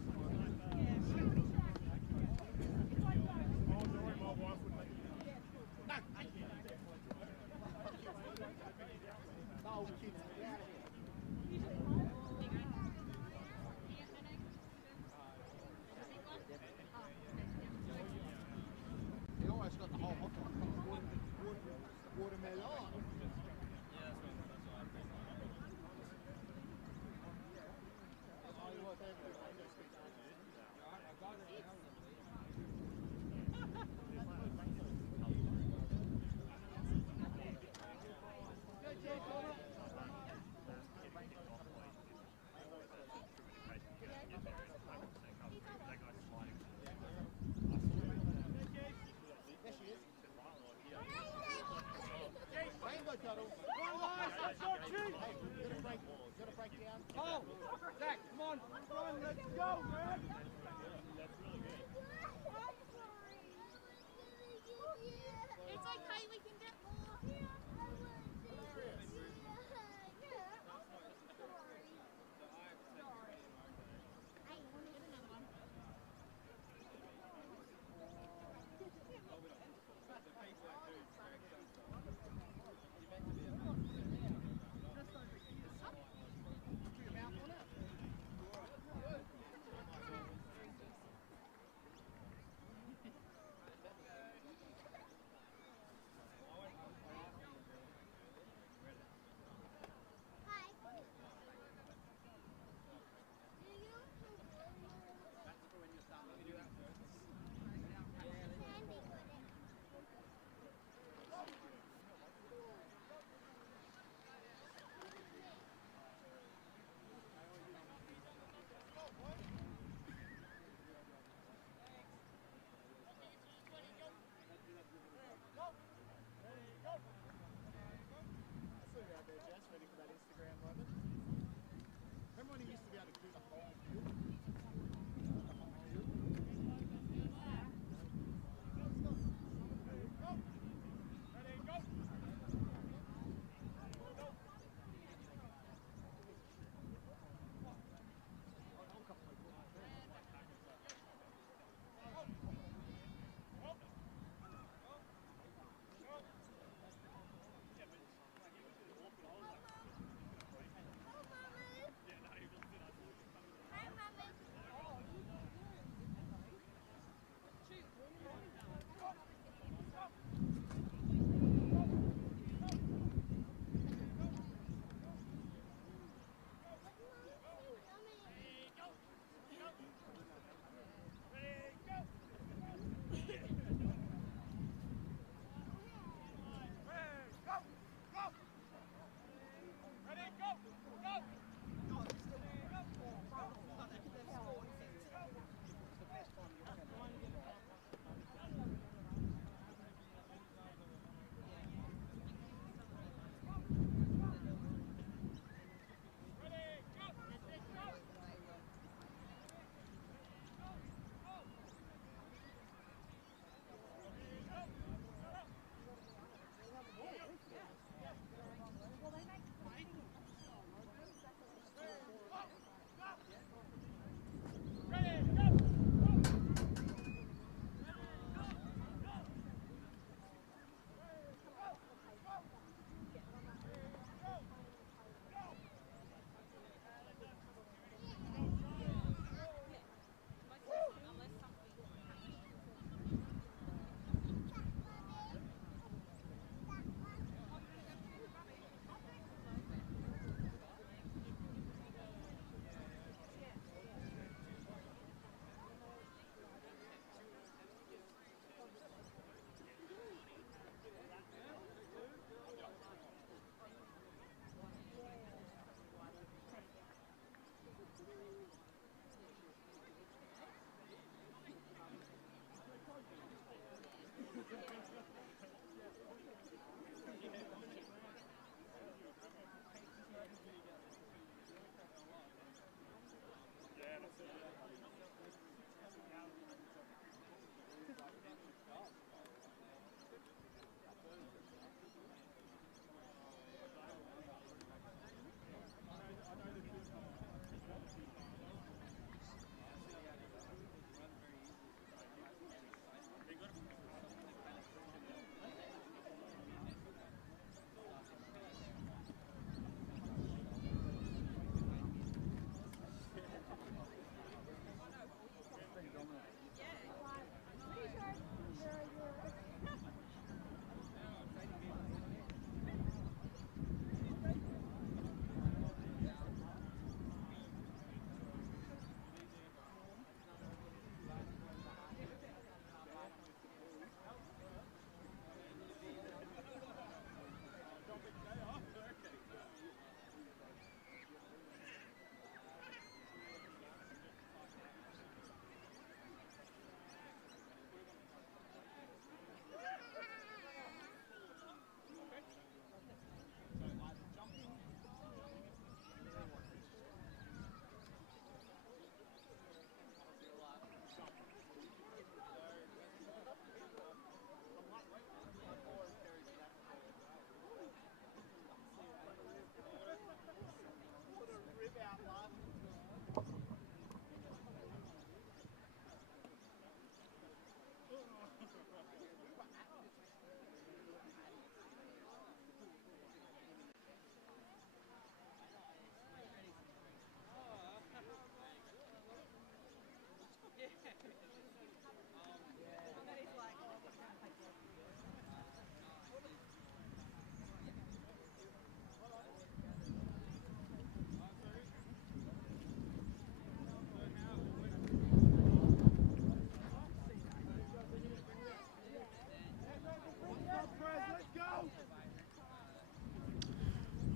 Oh, don't worry, my wife would make it. No, thank you. No, the kids. Get out of here. He always got the whole hot dog. Watermelon. Rainbow cuddle. One line, that's not cheap. Hey, gotta break down. Oh, Zach, come on, let's go, man. It's okay, we can get more.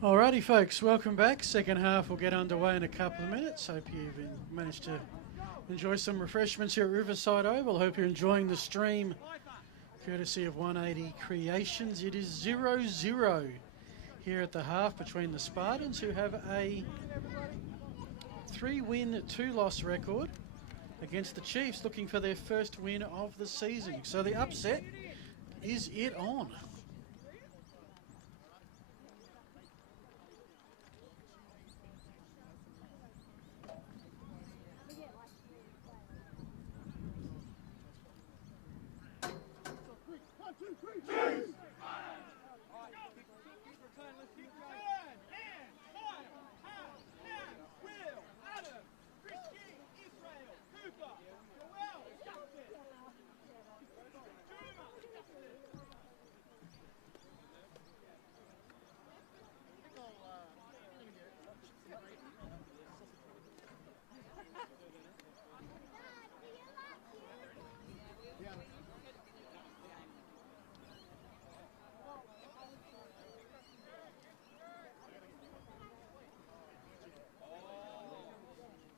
Alrighty, folks, welcome back. Second half will get underway in a couple of minutes. Hope you've managed to enjoy some refreshments here at Riverside Oval. Hope you're enjoying the stream, courtesy of 180 Creations. It is 0-0 here at the half between the Spartans, who have a 3-win, 2-loss record, against the Chiefs, looking for their first win of the season. So the upset is it on.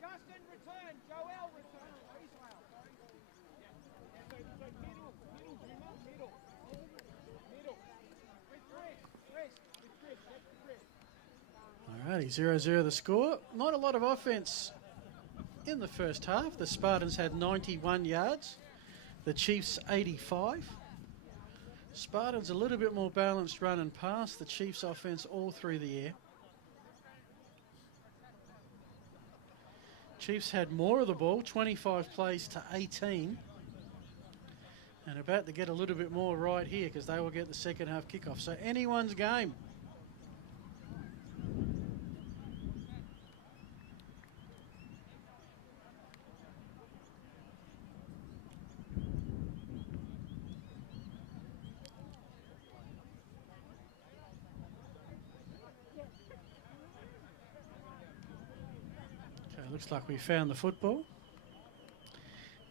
Justin return, Joel return. Israel. Middle. With Chris. Alrighty, 0-0 the score. Not a lot of offense in the first half. The Spartans had 91 yards. The Chiefs 85. Spartans a little bit more balanced run and pass. The Chiefs offense all through the air. Chiefs had more of the ball, 25 plays to 18. And about to get a little bit more right here because they will get the second half kickoff. So anyone's game. Looks like we found the football.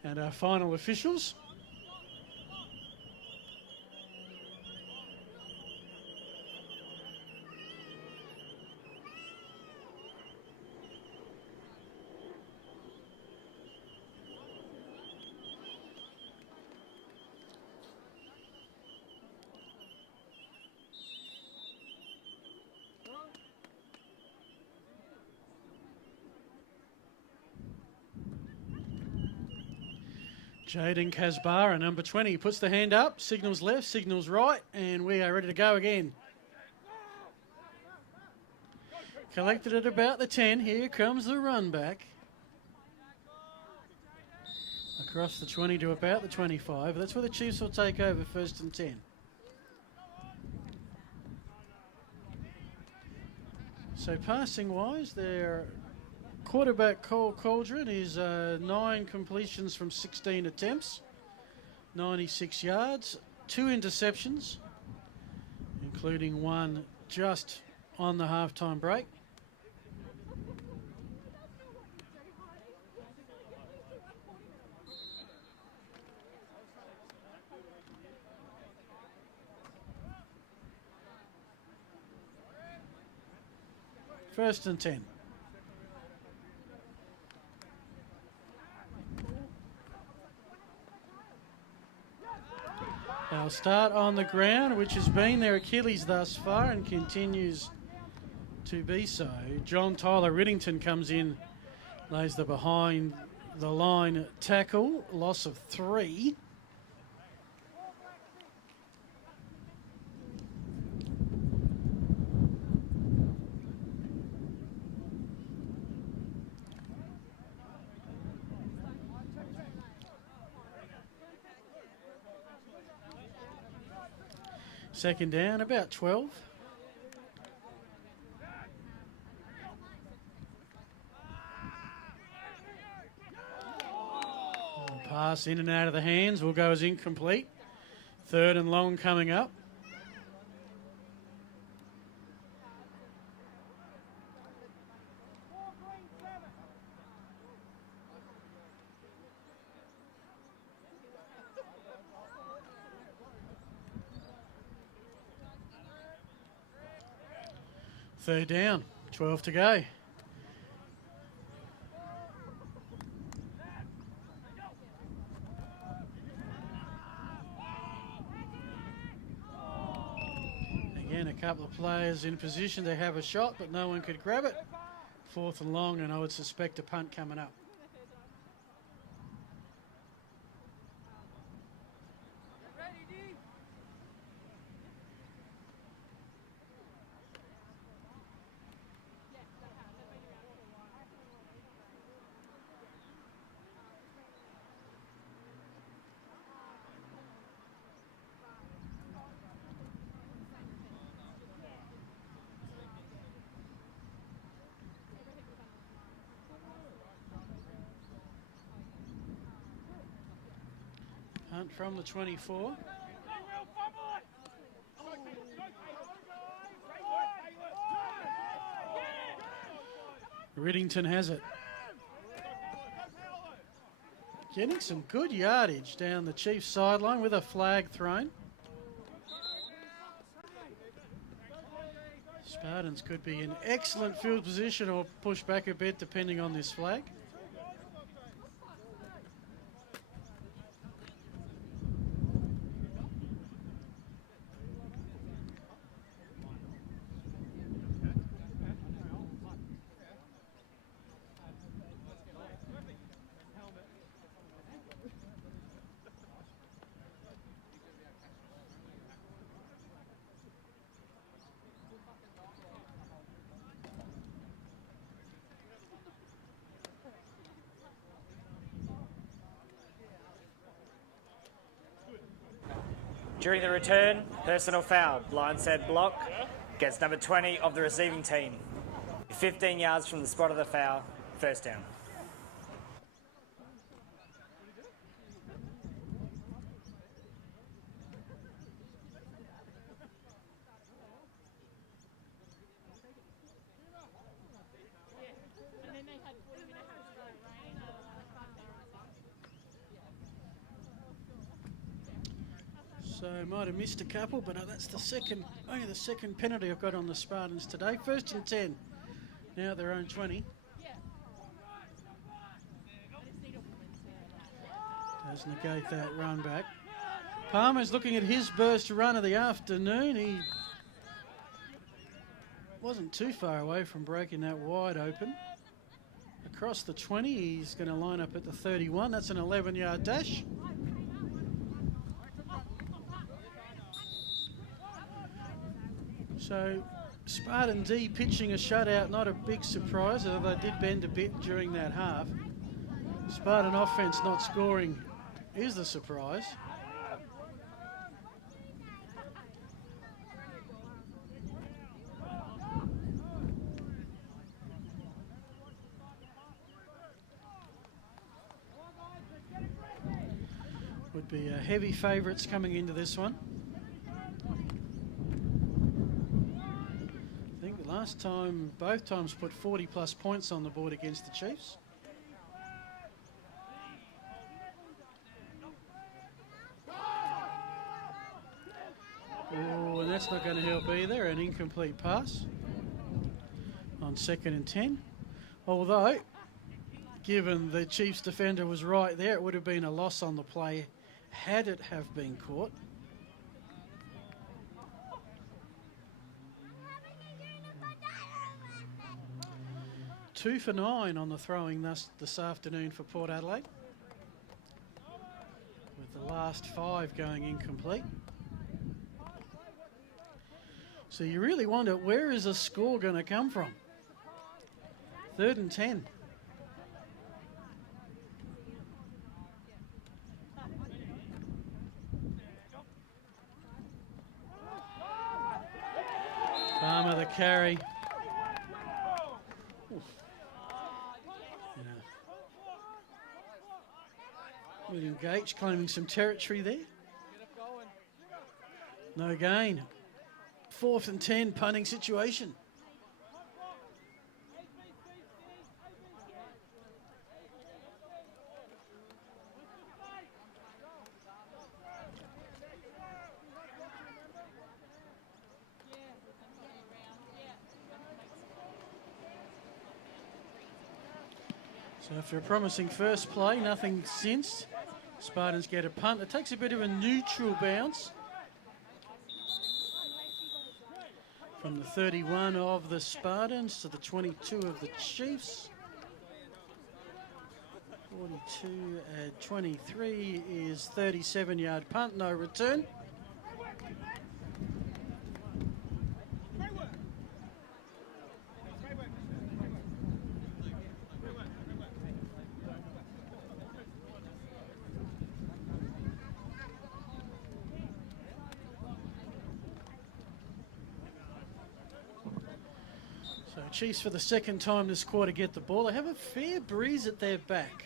And our final officials. Jaden Kasbara, number 20, puts the hand up, signals left, signals right, and we are ready to go again. Collected at about the 10. Here comes the run back. Across the 20 to about the 25. That's where the Chiefs will take over, 1st and 10. So passing-wise, they're... Quarterback Cole Cauldron is 9 completions from 16 attempts, 96 yards, 2 interceptions, including one just on the halftime break. First and 10. They'll start on the ground, which has been their Achilles thus far and continues to be so. John Tyler Riddington comes in, lays the behind the line tackle, loss of 3. Second down, about 12. Pass in and out of the hands will go as incomplete. 3rd and long coming up. Third down, 12 to go. Again, a couple of players in position to have a shot, but no one could grab it. 4th and long, and I would suspect a punt coming up. Punt from the 24. Riddington has it. Getting some good yardage down the Chiefs sideline with a flag thrown. Spartans could be in excellent field position or push back a bit depending on this flag. During the return, personal foul. Blindside block gets number 20 of the receiving team. 15 yards from the spot of the foul, first down. So might have missed a couple, but that's only the second penalty I've got on the Spartans today. 1st and 10, now at their own 20. Does negate that run back. Palmer's looking at his burst run of the afternoon. He wasn't too far away from breaking that wide open. Across the 20, he's going to line up at the 31. That's an 11-yard dash. So Spartan D pitching a shutout, not a big surprise, although they did bend a bit during that half. Spartan offense not scoring is the surprise. Would be heavy favourites coming into this one. Last time, both times put 40+ points on the board against the Chiefs. Oh, and that's not going to help either. An incomplete pass on 2nd and 10. Although, given the Chiefs defender was right there, it would have been a loss on the play had it have been caught. Two for 9 on the throwing this afternoon for Port Adelaide, with the last 5 going incomplete. So you really wonder, where is a score going to come from? 3rd and 10. Palmer the carry. William Gates claiming some territory there. No gain. 4th and 10, punting situation. So after a promising first play, nothing since. Spartans get a punt. It takes a bit of a neutral bounce from the 31 of the Spartans to the 22 of the Chiefs. 42 at 23 is 37-yard punt, no return. So Chiefs for the second time this quarter get the ball. They have a fair breeze at their back.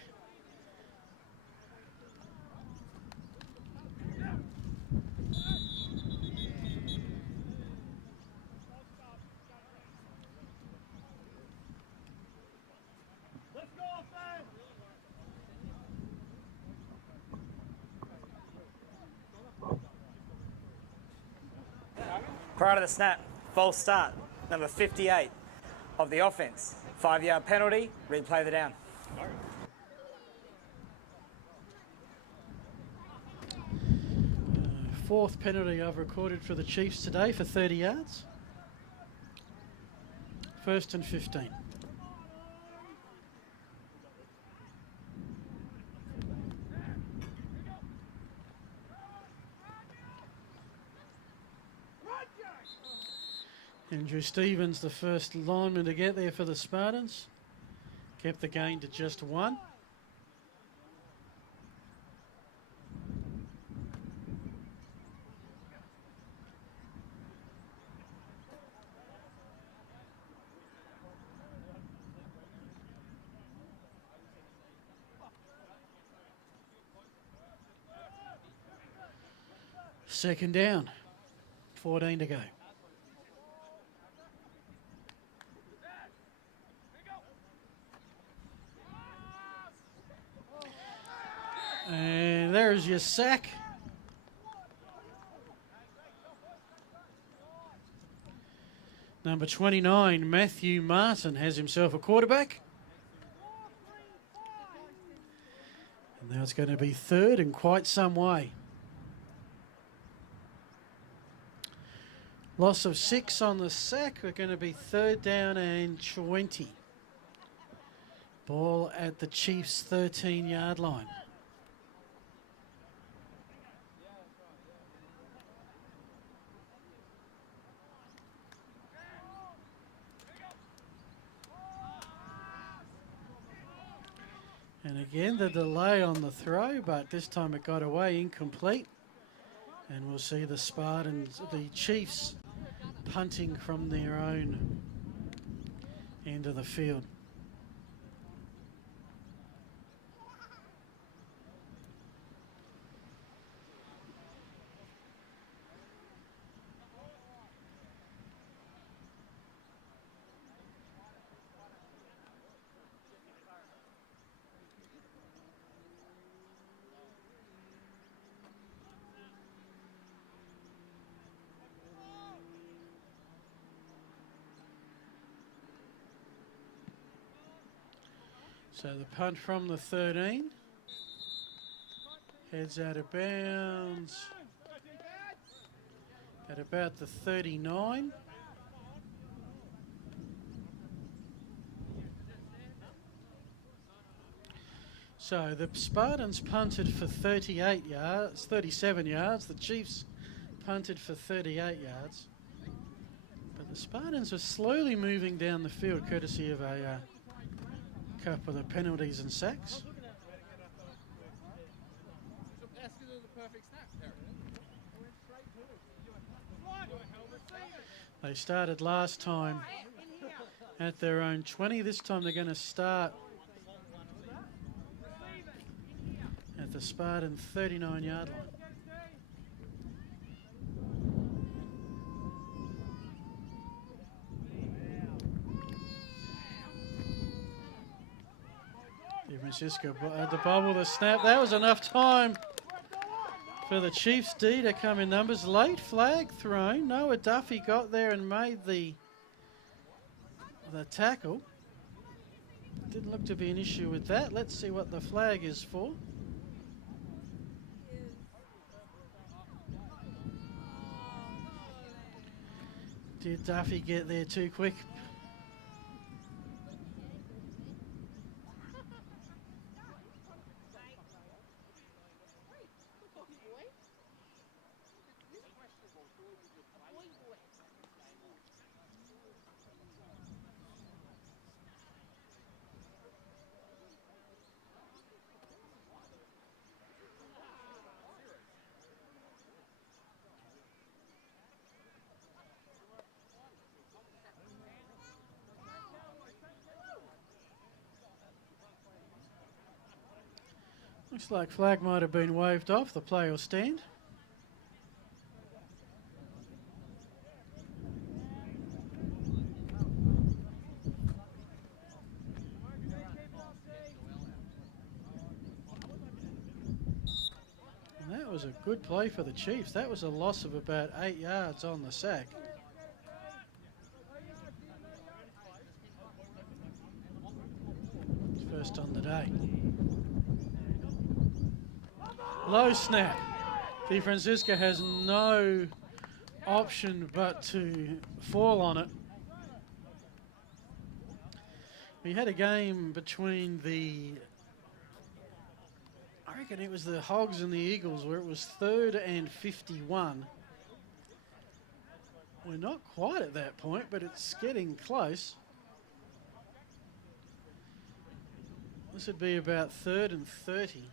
Prior to the snap, false start, number 58 of the offense. 5-yard penalty, replay the down. Fourth penalty I've recorded for the Chiefs today for 30 yards. 1st and 15. Andrew Stevens, the first lineman to get there for the Spartans. Kept the gain to just 1. Second down, 14 to go. And there's your sack. Number 29, Matthew Martin, has himself a quarterback. And now it's going to be third in quite some way. Loss of 6 on the sack. We're going to be 3rd down and 20. Ball at the Chiefs' 13-yard line. And again, the delay on the throw, but this time it got away, incomplete. And we'll see the Spartans, the Chiefs, punting from their own end of the field. So the punt from the 13 heads out of bounds at about the 39. So the Spartans punted for 38 yards, 37 yards. The Chiefs punted for 38 yards. But the Spartans are slowly moving down the field courtesy of a couple of penalties and sacks. They started last time at their own 20. This time they're going to start at the Spartan 39-yard line. Francisco had to bobble the snap. That was enough time for the Chiefs D to come in numbers. Late flag thrown. Noah Duffy got there and made the tackle. Didn't look to be an issue with that. Let's see what the flag is for. Did Duffy get there too quick? Looks like flag might have been waved off. The play will stand. And that was a good play for the Chiefs. That was a loss of about 8 yards on the sack. It's first on the day. Low snap. De Francisco has no option but to fall on it. We had a game between I reckon it was the Hogs and the Eagles, where it was 3rd and 51. We're not quite at that point, but it's getting close. This would be about 3rd and 30.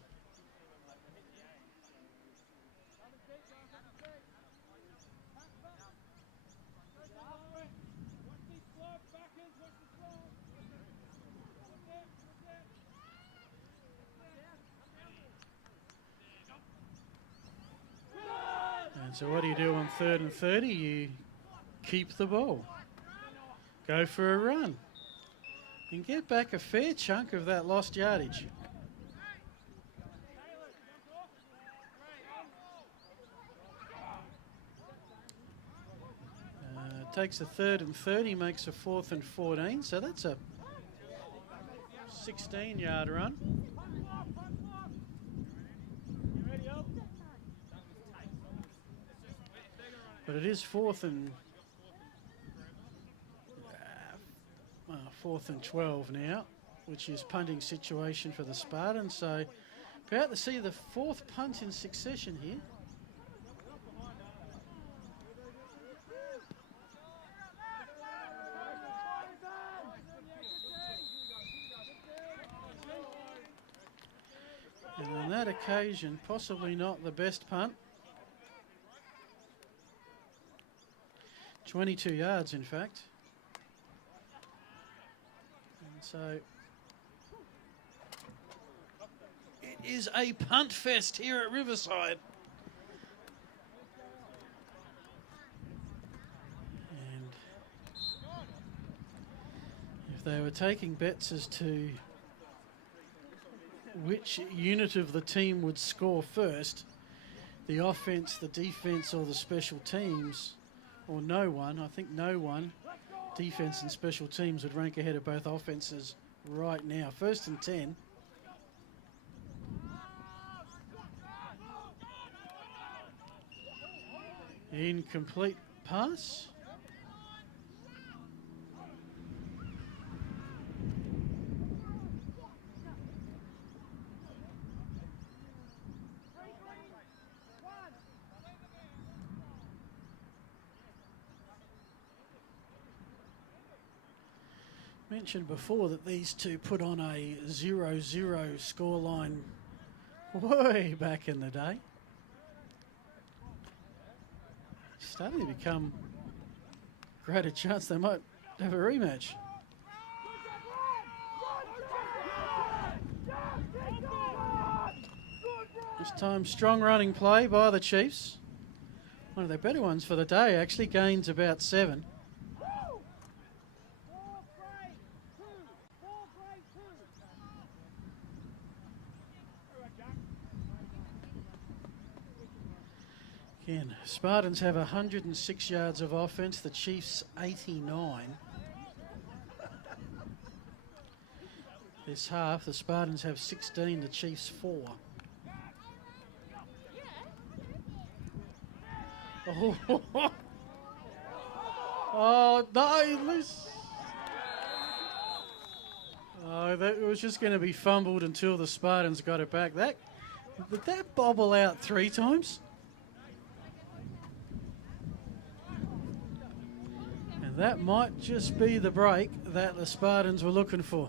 And so what do you do on 3rd and 30? You keep the ball. Go for a run. And get back a fair chunk of that lost yardage. Takes a 3rd and 30, makes a 4th and 14. So that's a 16-yard run. But it is 4th and 12 now, which is punting situation for the Spartans. So about to see the 4th punt in succession here. And on that occasion, possibly not the best punt. 22 yards, in fact. And so it is a punt fest here at Riverside. And if they were taking bets as to which unit of the team would score first, the offense, the defense, or the special teams, or no one, I think no one, defense and special teams would rank ahead of both offenses right now. 1st and 10. Incomplete pass. Mentioned before that these two put on a 0-0 scoreline way back in the day. Starting to become greater chance they might have a rematch. This time strong running play by the Chiefs. One of their better ones for the day, actually. Gains about 7. Again, Spartans have 106 yards of offense, the Chiefs 89. This half, the Spartans have 16, the Chiefs 4. Oh, oh no, loose. Oh, that was just going to be fumbled until the Spartans got it back. Did that bobble out 3 times? And that might just be the break that the Spartans were looking for.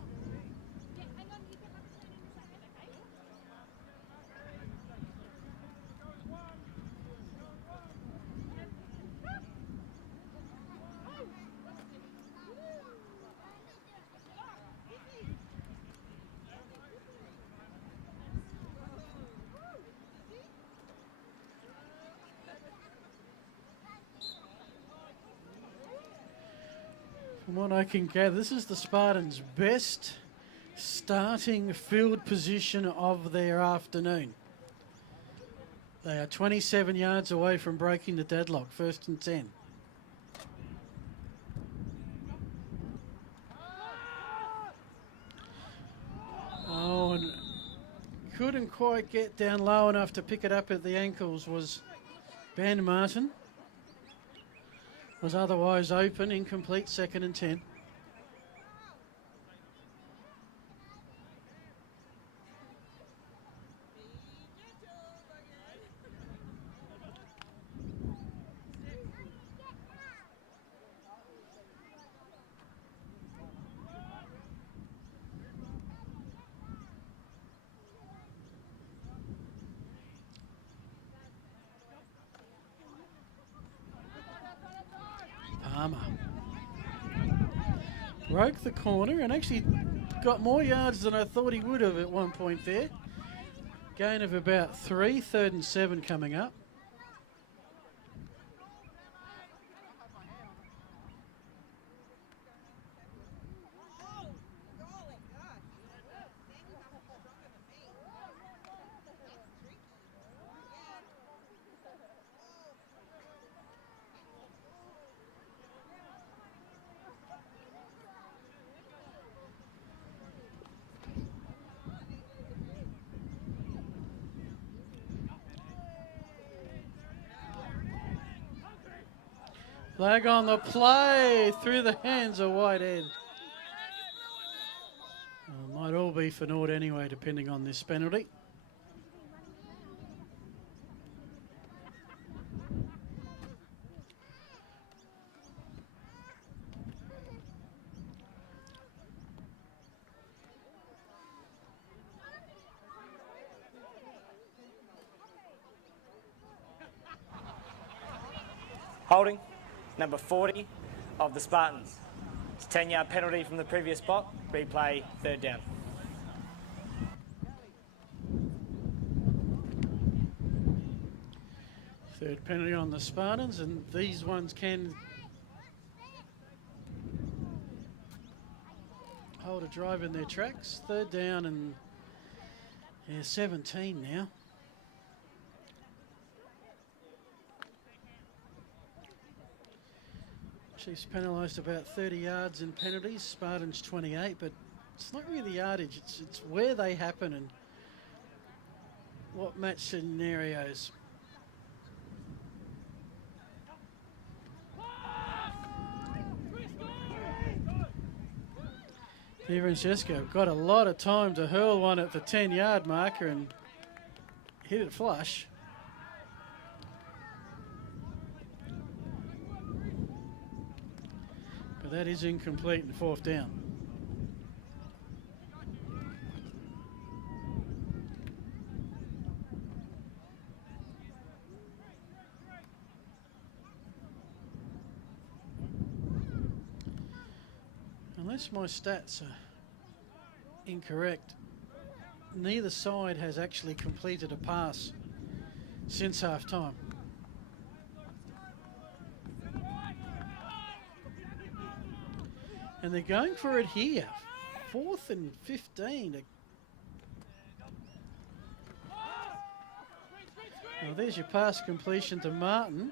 From what I can gather, this is the Spartans' best starting field position of their afternoon. They are 27 yards away from breaking the deadlock, 1st and 10. Oh, and couldn't quite get down low enough to pick it up at the ankles was Ben Martin. Was otherwise open, incomplete, 2nd and 10. Palmer broke the corner and actually got more yards than I thought he would have at one point there. Gain of about 3, 3rd and 7 coming up. Flag on the play through the hands of Whitehead. Might all be for naught anyway, depending on this penalty. Holding, number 40 of the Spartans. It's a 10-yard penalty from the previous spot. Replay, 3rd down. Third penalty on the Spartans, and these ones can hold a drive in their tracks. 3rd down and 17 now. Chiefs penalised about 30 yards in penalties, Spartans 28, but it's not really the yardage, it's where they happen and what match scenarios. Francesco got a lot of time to hurl one at the 10-yard marker and hit it flush. But that is incomplete and 4th down. Unless my stats are incorrect, neither side has actually completed a pass since half time. And they're going for it here. 4th and 15. Well, there's your pass completion to Martin.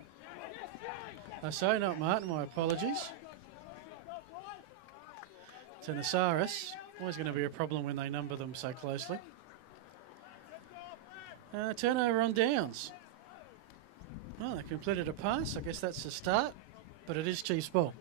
Sorry, not Martin, my apologies. To Nasaris. Always going to be a problem when they number them so closely. Turnover on downs. Well, they completed a pass. I guess that's the start, but it is Chiefs ball.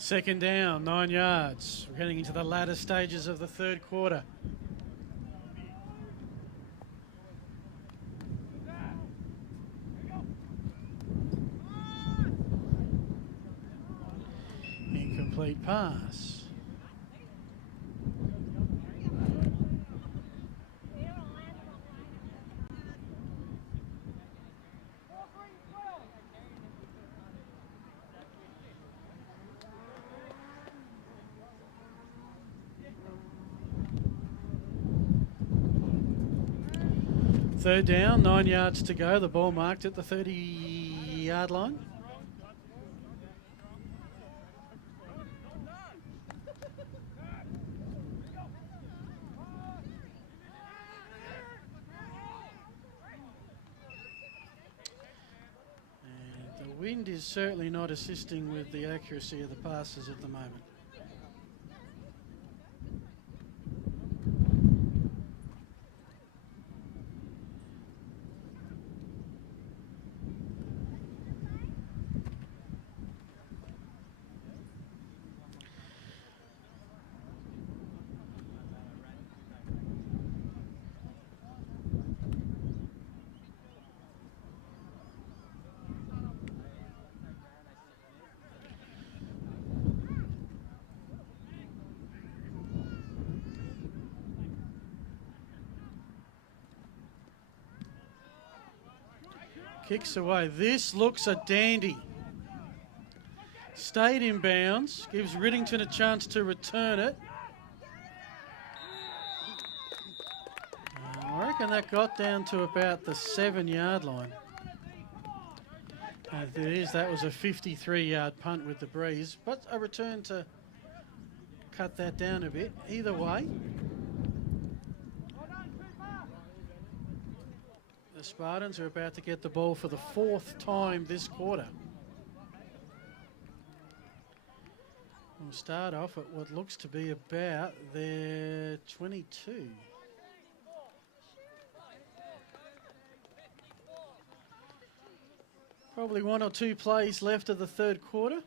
Second down, 9 yards. We're heading into the latter stages of the third quarter. Incomplete pass. Third down, 9 yards to go. The ball marked at the 30-yard line. And the wind is certainly not assisting with the accuracy of the passes at the moment. Kicks away. This looks a dandy. Stayed in bounds. Gives Riddington a chance to return it. I reckon that got down to about the 7-yard line. That was a 53-yard punt with the breeze, but a return to cut that down a bit. Either way, the Spartans are about to get the ball for the 4th time this quarter. We'll start off at what looks to be about their 22. Probably 1 or 2 plays left of the third quarter.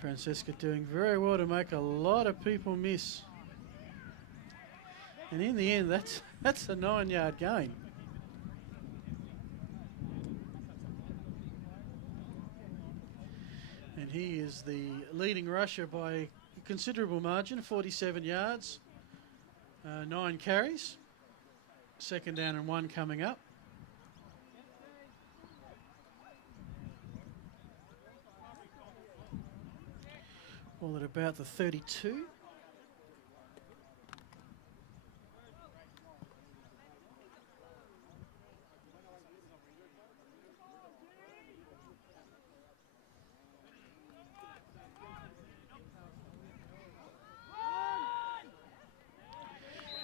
Francisca doing very well to make a lot of people miss. And in the end, that's a 9-yard gain. And he is the leading rusher by a considerable margin, 47 yards, 9 carries. Second down and 1 coming up. All at about the 32.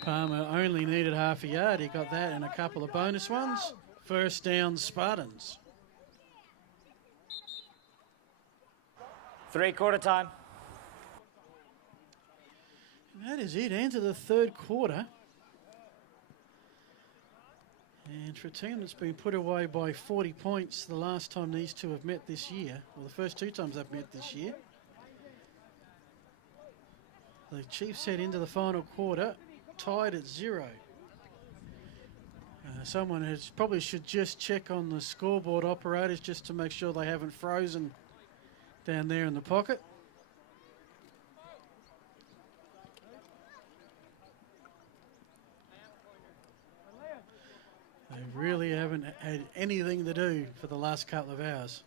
Palmer only needed half a yard. He got that and a couple of bonus ones. First down, Spartans. 3-quarter time. That is it, into the third quarter. And for a team that's been put away by 40 points the last time these two have met this year, or the first two times they've met this year, the Chiefs head into the final quarter tied at 0. Someone probably should just check on the scoreboard operators just to make sure they haven't frozen down there in the pocket. They really haven't had anything to do for the last couple of hours.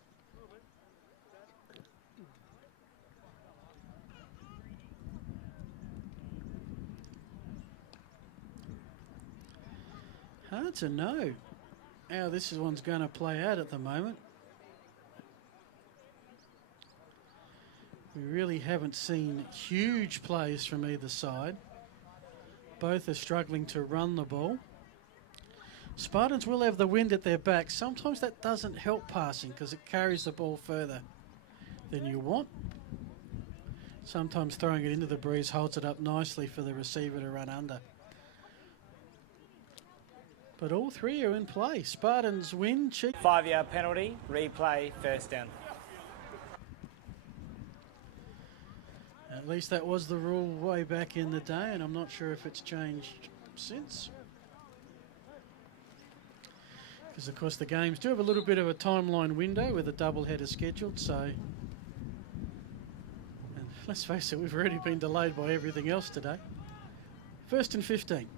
Hard to know how this one's going to play out at the moment. We really haven't seen huge plays from either side. Both are struggling to run the ball. Spartans will have the wind at their back. Sometimes that doesn't help passing because it carries the ball further than you want. Sometimes throwing it into the breeze holds it up nicely for the receiver to run under. But all three are in play. Spartans win. 5-yard penalty, replay, first down. At least that was the rule way back in the day, and I'm not sure if it's changed since. Because, of course, the games do have a little bit of a timeline window with a doubleheader scheduled, so... And let's face it, we've already been delayed by everything else today. 1st and 15.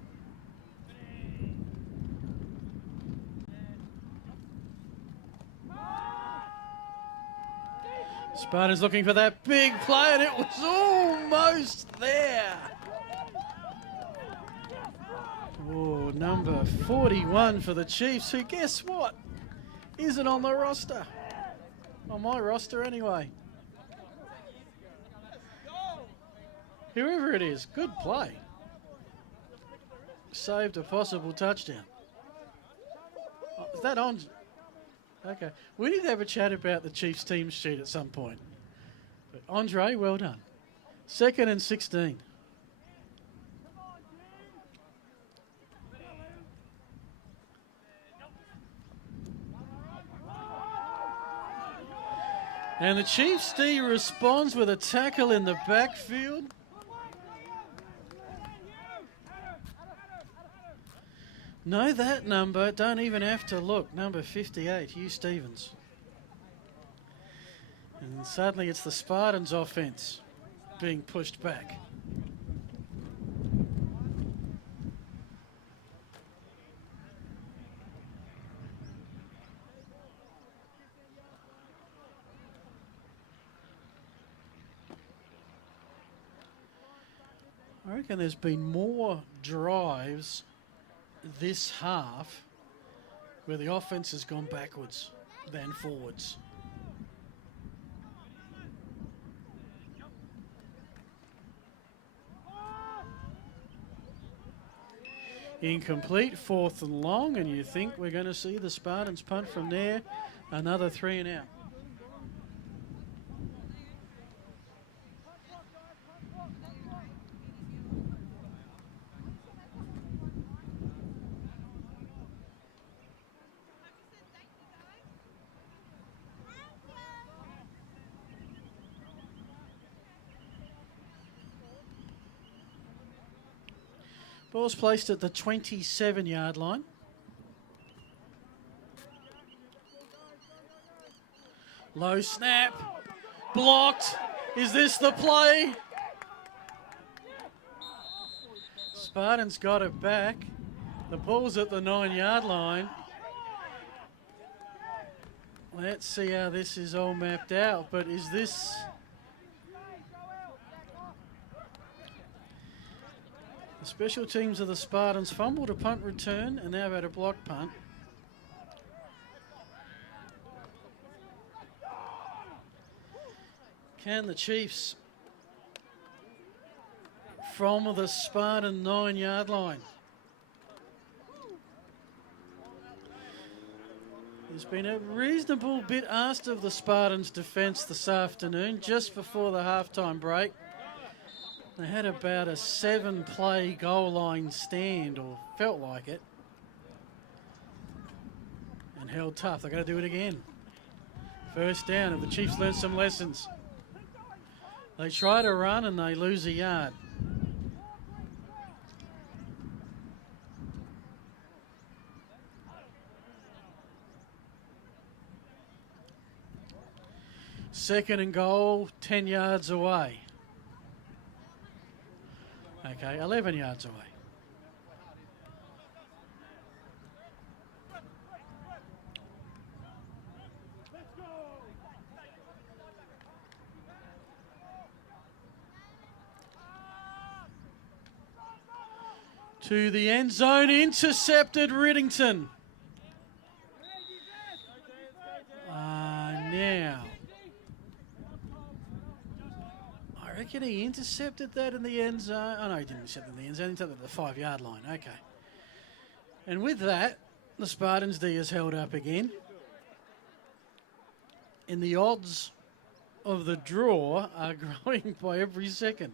Spartans looking for that big play, and it was almost there. Oh, number 41 for the Chiefs, who, guess what, isn't on the roster. On my roster anyway. Whoever it is, good play. Saved a possible touchdown. Oh, is that on? Okay. We need to have a chat about the Chiefs team sheet at some point. But Andre, well done. 2nd and 16. And the Chiefs D responds with a tackle in the backfield. Know that number, don't even have to look. Number 58, Hugh Stevens. And suddenly it's the Spartans offense being pushed back. I reckon there's been more drives this half where the offense has gone backwards than forwards. Incomplete, 4th and long, and you think we're going to see the Spartans punt from there. Another 3 and out. Ball's placed at the 27-yard line. Low snap. Blocked. Is this the play? Spartans got it back. The ball's at the 9-yard line. Let's see how this is all mapped out. But is this... The special teams of the Spartans fumbled a punt return and now had a block punt. Can the Chiefs from the Spartan 9-yard line? There's been a reasonable bit asked of the Spartans' defence this afternoon, just before the halftime break. They had about a 7-play goal line stand, or felt like it, and held tough. They're going to do it again. First down, and the Chiefs learned some lessons. They try to run and they lose a yard. Second and goal, 10 yards away. Okay, 11 yards away. To the end zone, intercepted Riddington. Now, I reckon he intercepted that in the end zone. Oh no, he didn't intercept it in the end zone, he intercepted the 5-yard line. Okay. And with that, the Spartans D is held up again. And the odds of the draw are growing by every second.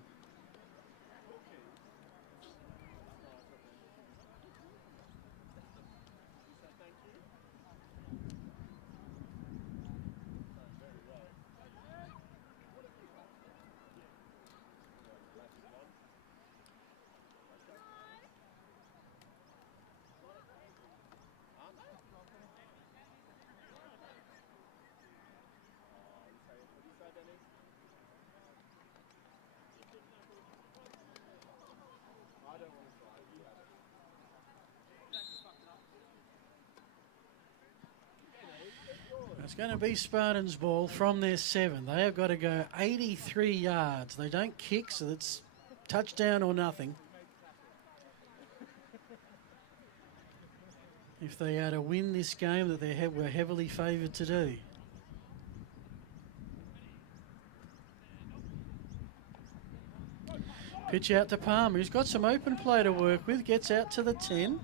It's going to be Spartans ball from their 7. They have got to go 83 yards. They don't kick, so it's touchdown or nothing. If they are to win this game that they were heavily favoured to do. Pitch out to Palmer. He's got some open play to work with. Gets out to the 10.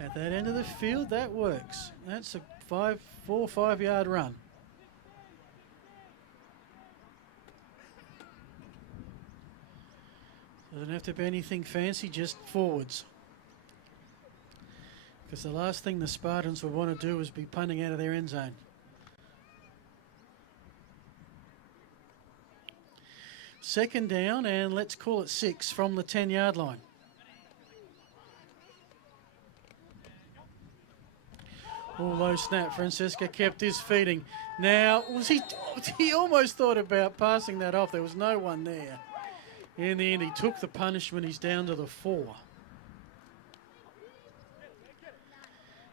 At that end of the field, that works. That's a 4 or 5 yard run. Doesn't have to be anything fancy, just forwards. Because the last thing the Spartans would want to do is be punting out of their end zone. Second down, and let's call it 6 from the 10-yard line. Oh, low snap. Francesca kept his feeding. Now, he almost thought about passing that off. There was no one there. In the end, he took the punishment. He's down to the 4.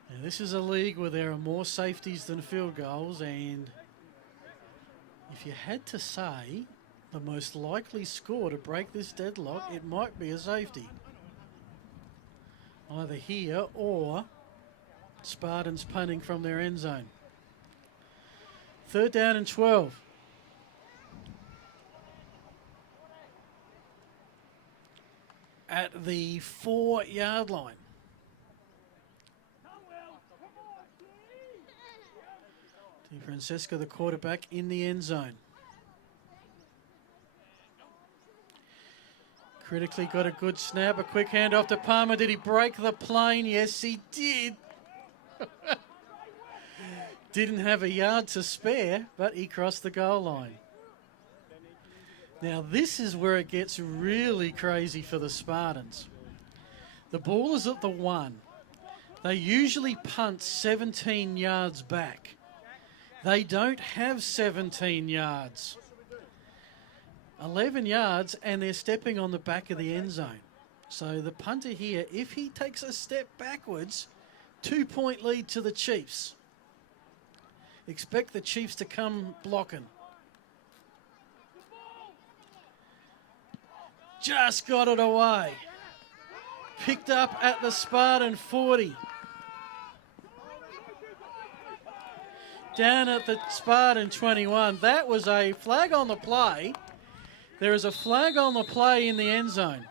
Now, this is a league where there are more safeties than field goals, and if you had to say the most likely score to break this deadlock, it might be a safety. Either here or Spartans punting from their end zone. Third down and 12. At the 4-yard line. Di Francesca, the quarterback, in the end zone. Critically got a good snap, a quick handoff to Palmer. Did he break the plane? Yes, he did. Didn't have a yard to spare, but he crossed the goal line. Now this is where it gets really crazy for the Spartans. The ball is at the 1. They usually punt 17 yards back. They don't have 17 yards. 11 yards, and they're stepping on the back of the end zone. So the punter here, if he takes a step backwards, 2-point lead to the Chiefs. Expect the Chiefs to come blocking. Just got it away. Picked up at the Spartan 40. Down at the Spartan 21. That was a flag on the play. There is a flag on the play in the end zone.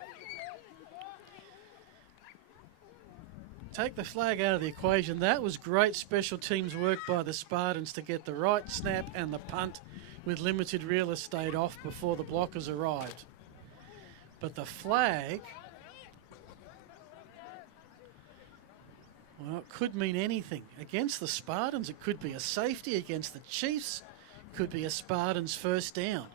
Take the flag out of the equation. That was great special teams work by the Spartans to get the right snap and the punt with limited real estate off before the blockers arrived. But the flag, well, it could mean anything. Against the Spartans, it could be a safety. Against the Chiefs, it could be a Spartans first down.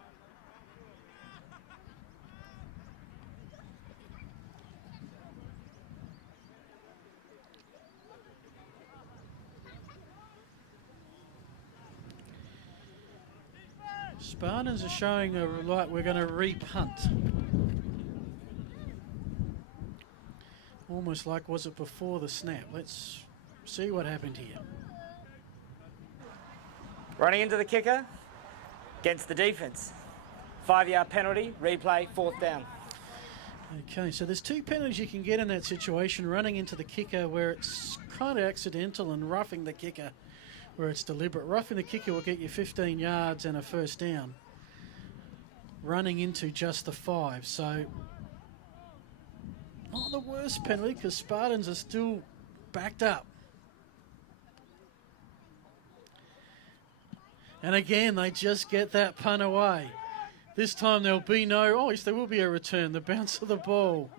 Spartans are showing like we're going to re-punt. Almost like was it before the snap. Let's see what happened here. Running into the kicker against the defence. 5-yard penalty, replay, 4th down. Okay, so there's 2 penalties you can get in that situation. Running into the kicker where it's kind of accidental, and roughing the kicker where it's deliberate. Roughing the kicker will get you 15 yards and a first down. Running into just the 5. So not the worst penalty because Spartans are still backed up. And again, they just get that punt away. This time there'll be no, oh yes, there will be a return. The bounce of the ball.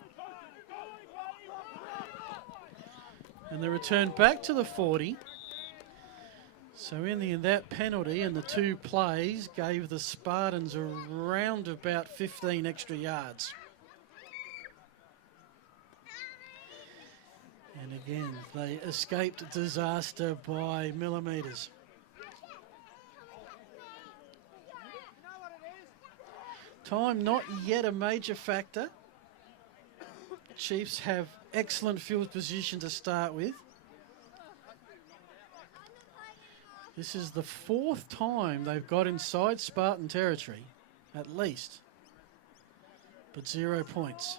And the return back to the 40. So in the end, that penalty and the 2 plays gave the Spartans around about 15 extra yards. And again, they escaped disaster by millimetres. Time not yet a major factor. Chiefs have excellent field position to start with. This is the 4th time they've got inside Spartan territory, at least, but 0 points.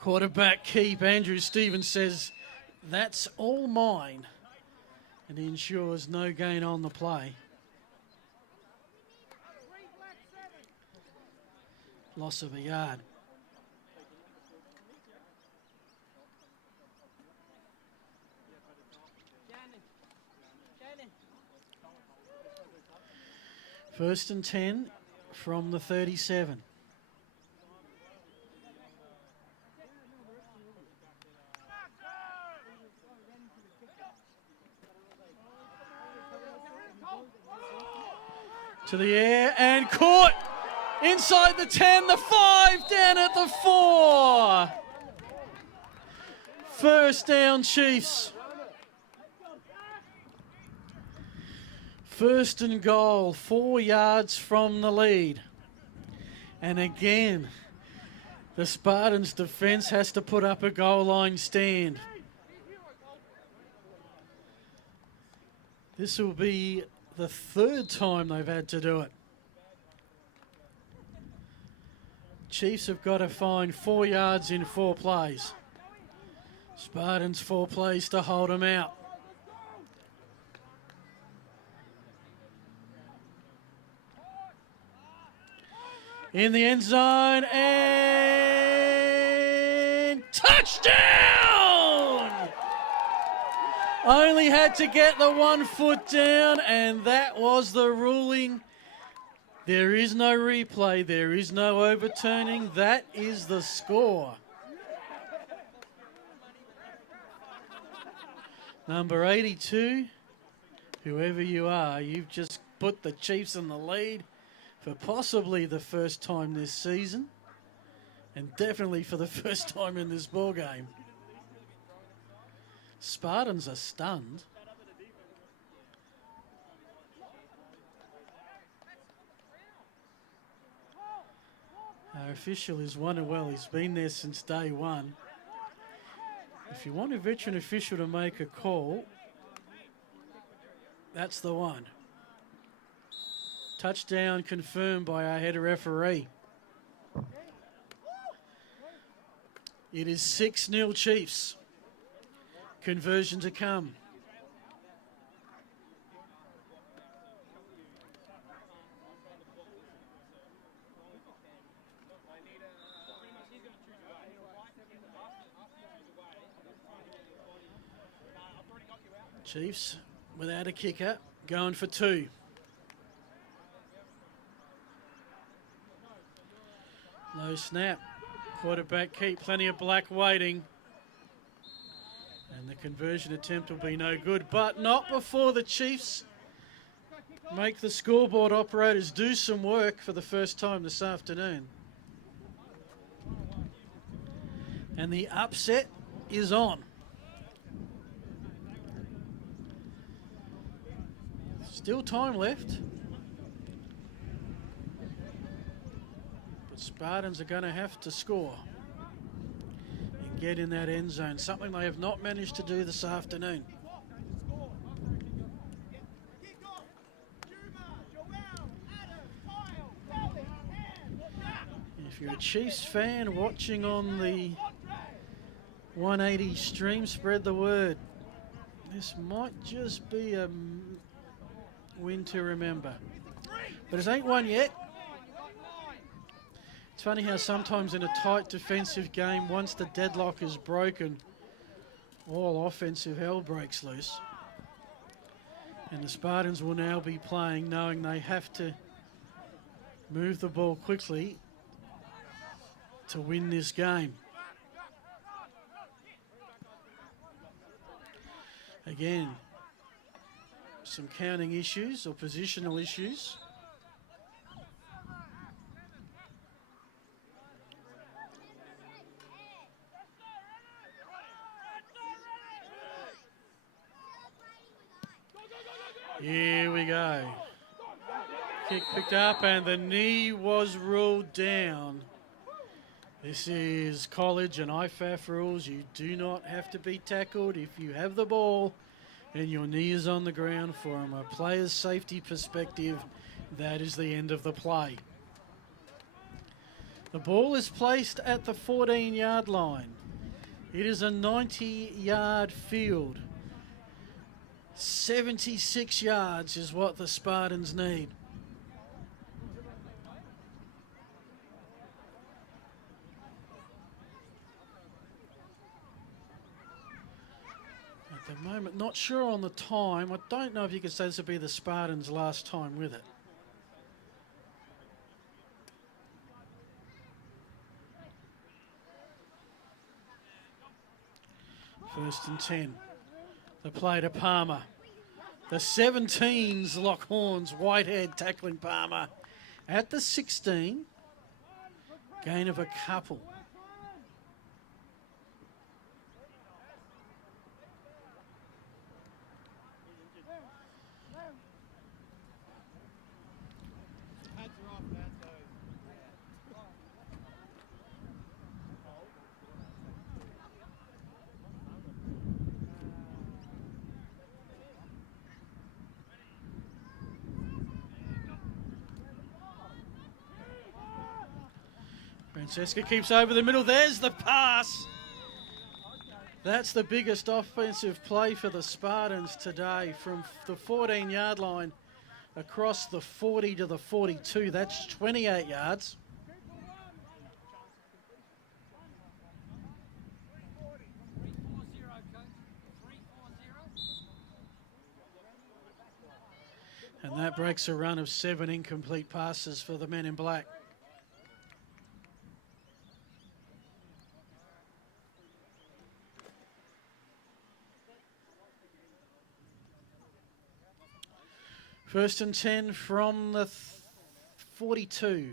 Quarterback keep, Andrew Stevens says, that's all mine, and he ensures no gain on the play. Loss of a yard. First and 10 from the 37. To the air and caught inside the 10, the 5, down at the 4. First down, Chiefs. First and goal, 4 yards from the lead. And again, the Spartans' defence has to put up a goal line stand. This will be the 3rd time they've had to do it. Chiefs have got to find 4 yards in 4 plays. Spartans 4 plays to hold them out. In the end zone and touchdown! Only had to get the 1 foot down, and that was the ruling. There is no replay. There is no overturning. That is the score. Number 82, whoever you are, you've just put the Chiefs in the lead for possibly the first time this season, and definitely for the first time in this ball game. Spartans are stunned. Our official is well. He's been there since day one. If you want a veteran official to make a call, that's the one. Touchdown confirmed by our head referee. It is 6-0 Chiefs. Conversion to come. Chiefs without a kicker, going for 2. Low snap. Quarterback keep, plenty of black waiting. And the conversion attempt will be no good, but not before the Chiefs make the scoreboard operators do some work for the first time this afternoon. And the upset is on. Still time left. But Spartans are going to have to score and get in that end zone, something they have not managed to do this afternoon. If you're a Chiefs fan watching on the 180 stream, spread the word. This might just be a win to remember. But it ain't one yet. It's funny how sometimes in a tight defensive game, once the deadlock is broken, all offensive hell breaks loose. And the Spartans will now be playing knowing they have to move the ball quickly to win this game. Again, some counting issues or positional issues. Here we go. Kick picked up and the knee was ruled down. This is college and IFAF rules. You do not have to be tackled if you have the ball and your knee is on the ground. From a player's safety perspective, that is the end of the play. The ball is placed at the 14-yard line. It is a 90-yard field. 76 yards is what the Spartans need. At the moment, not sure on the time. I don't know if you could say this would be the Spartans' last time with it. First and 10. The play to Palmer. The 17s lock horns. Whitehead tackling Palmer at the 16. Gain of a couple. Francesca keeps over the middle. There's the pass. That's the biggest offensive play for the Spartans today, from the 14-yard line across the 40 to the 42. That's 28 yards. And that breaks a run of 7 incomplete passes for the men in black. First and 10 from the 42.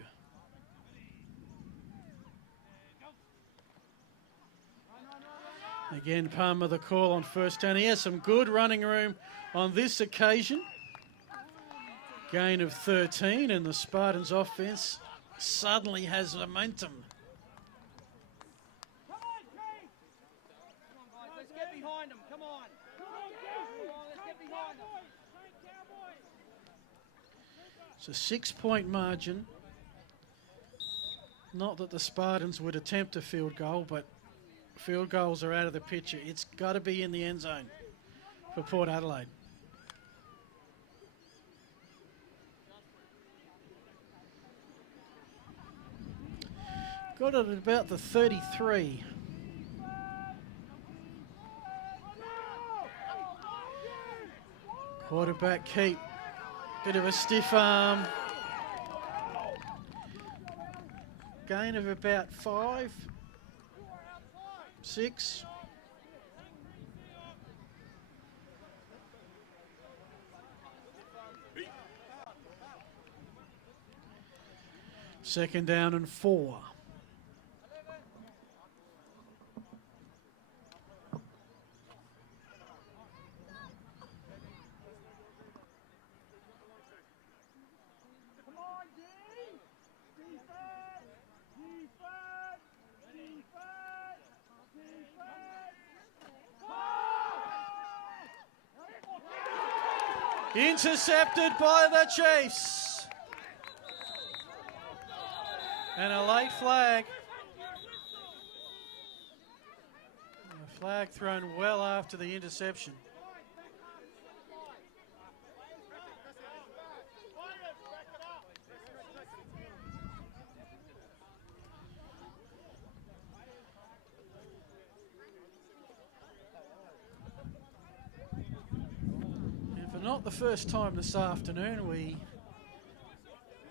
Again, Palmer the call on first down. He has some good running room on this occasion. Gain of 13, and the Spartans offense suddenly has momentum. Come on, guys, let's get behind them. Come on. Let's get behind them. It's a 6-point margin. Not that the Spartans would attempt a field goal, but field goals are out of the picture. It's got to be in the end zone for Port Adelaide. Got it at about the 33. Quarterback keep. Bit of a stiff arm. Gain of about 5, 6. Second down and 4. Intercepted by the Chiefs. And a late flag. A flag thrown well after the interception. Not the first time this afternoon, we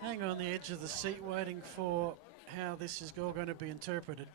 hang on the edge of the seat waiting for how this is all going to be interpreted.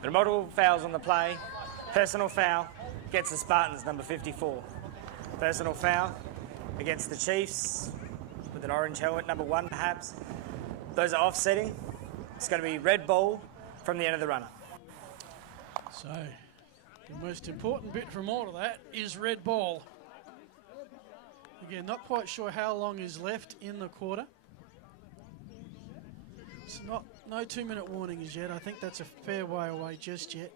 There are multiple fouls on the play. Personal foul against the Spartans, number 54. Personal foul against the Chiefs with an orange helmet, number 1 perhaps. Those are offsetting. It's going to be red ball from the end of the runner. So, the most important bit from all of that is red ball. Again, not quite sure how long is left in the quarter. It's no 2-minute warning as yet. I think that's a fair way away just yet.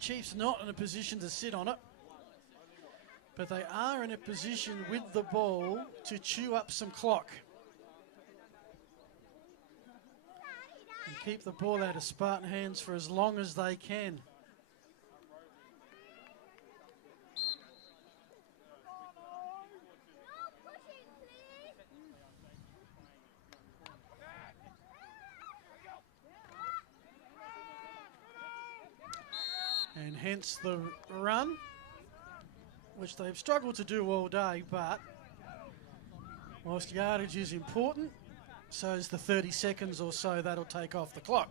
Chiefs not in a position to sit on it, but they are in a position with the ball to chew up some clock and keep the ball out of Spartan hands for as long as they can. And hence the run, which they've struggled to do all day, but whilst yardage is important, so is the 30 seconds or so that'll take off the clock.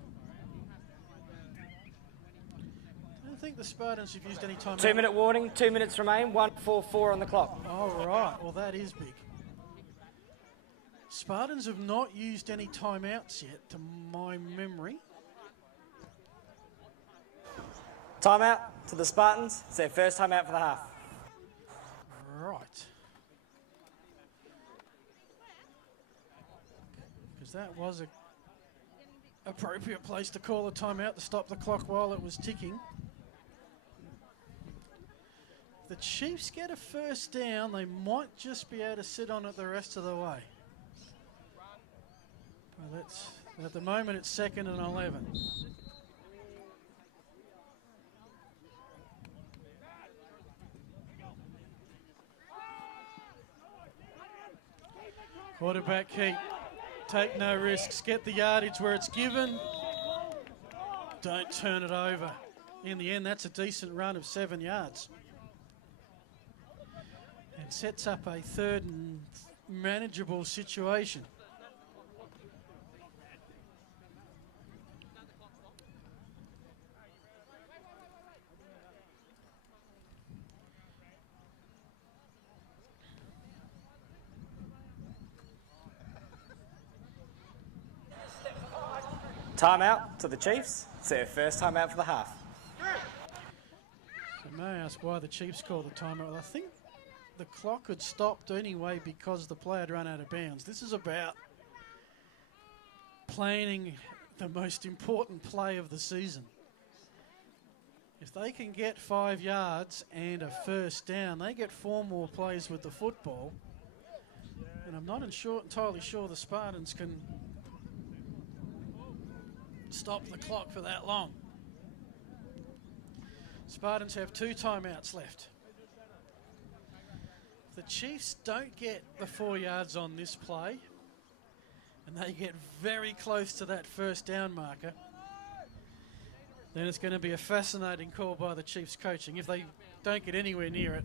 I don't think the Spartans have used any time. 2-minute warning, 2 minutes remain, 1:44 on the clock. All right, well that is big. Spartans have not used any timeouts yet, to my memory. Timeout to the Spartans. It's their first timeout for the half. Right. Because that was an appropriate place to call a timeout to stop the clock while it was ticking. If the Chiefs get a first down, they might just be able to sit on it the rest of the way. But at the moment, it's 2nd and 11. Quarterback keep, take no risks, get the yardage where it's given. Don't turn it over. In the end, that's a decent run of 7 yards. And sets up a 3rd and manageable situation. Timeout to the Chiefs. It's their first timeout for the half. So may I ask why the Chiefs called the timeout? Well, I think the clock had stopped anyway because the play had run out of bounds. This is about planning the most important play of the season. If they can get 5 yards and a first down, they get 4 more plays with the football. And I'm not entirely sure the Spartans can stop the clock for that long. Spartans have 2 timeouts left. If the Chiefs don't get the 4 yards on this play, and they get very close to that first down marker, then it's going to be a fascinating call by the Chiefs coaching. If they don't get anywhere near it,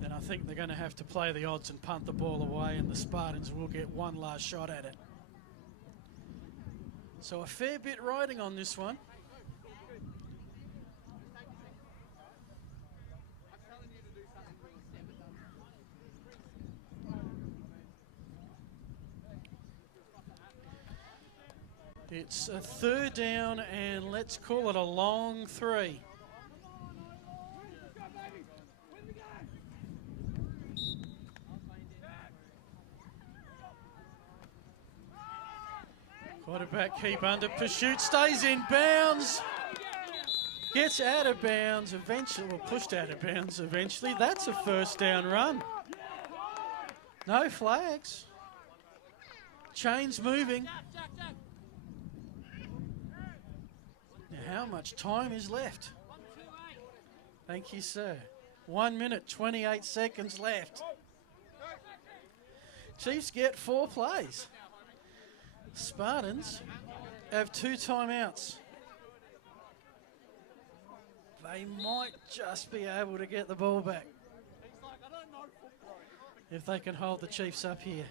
then I think they're going to have to play the odds and punt the ball away, and the Spartans will get one last shot at it. So a fair bit riding on this one. It's a 3rd down, and let's call it a long 3. Quarterback keep under pursuit, stays in bounds, gets out of bounds eventually, well, pushed out of bounds eventually. That's a 1st down run. No flags. Chains moving. How much time is left? Thank you, sir. 1 minute, 28 seconds left. Chiefs get 4 plays. Spartans have 2 timeouts. They might just be able to get the ball back if they can hold the Chiefs up here.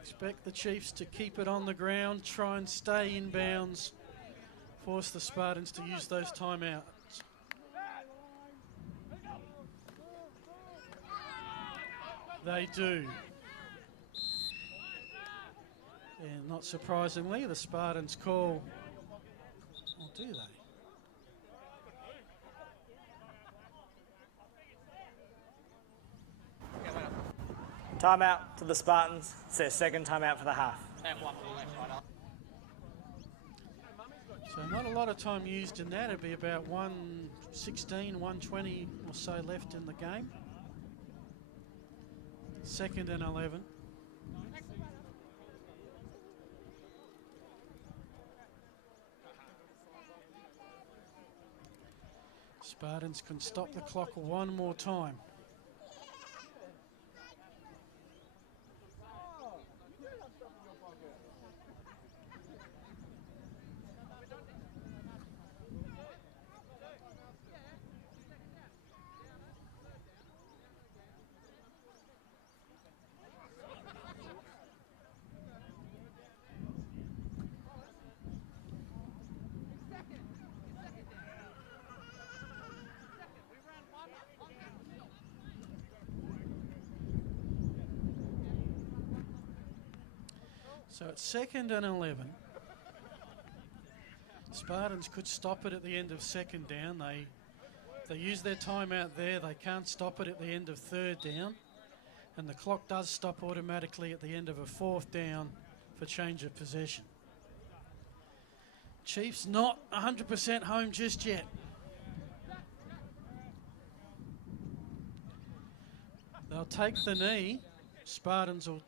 Expect the Chiefs to keep it on the ground, try and stay in bounds, force the Spartans to use those timeouts. They do. And not surprisingly, the Spartans call, or do they? Timeout to the Spartans. It's their 2nd timeout for the half. So not a lot of time used in that. It'd be about 1:16, 1:20 or so left in the game. 2nd and 11. Spartans can stop the clock one more time. So it's 2nd and 11. Spartans could stop it at the end of 2nd down. They use their timeout there. They can't stop it at the end of 3rd down. And the clock does stop automatically at the end of a 4th down for change of possession. Chiefs not 100% home just yet. They'll take the knee. Spartans will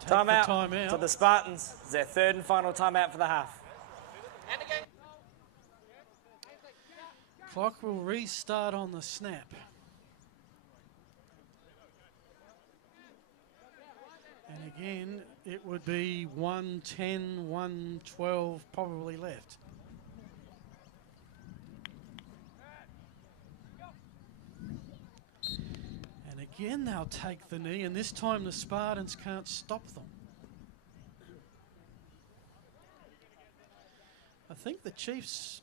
take the timeout. To the Spartans. It's their 3rd and final timeout for the half. Clock will restart on the snap. And again, it would be 1:10, 1:12 probably left. And again, they'll take the knee, and this time the Spartans can't stop them. I think the Chiefs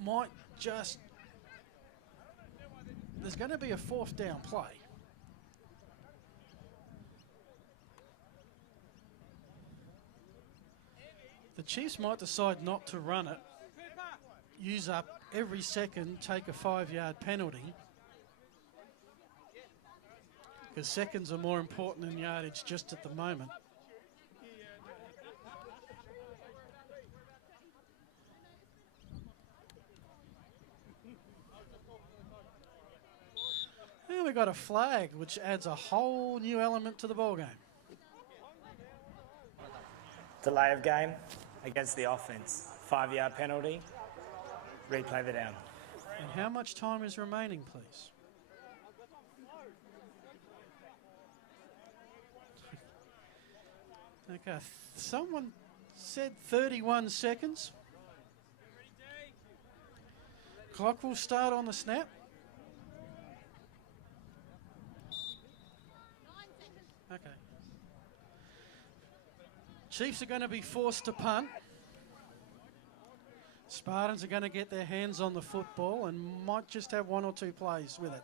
might just... There's going to be a 4th down play. The Chiefs might decide not to run it, use up every second, take a 5-yard penalty, because seconds are more important than yardage just at the moment. Now we've got a flag, which adds a whole new element to the ball game. Delay of game against the offence. 5-yard penalty. Replay the down. And how much time is remaining, please? Okay, someone said 31 seconds. Clock will start on the snap. Okay. Chiefs are going to be forced to punt. Spartans are going to get their hands on the football and might just have one or two plays with it.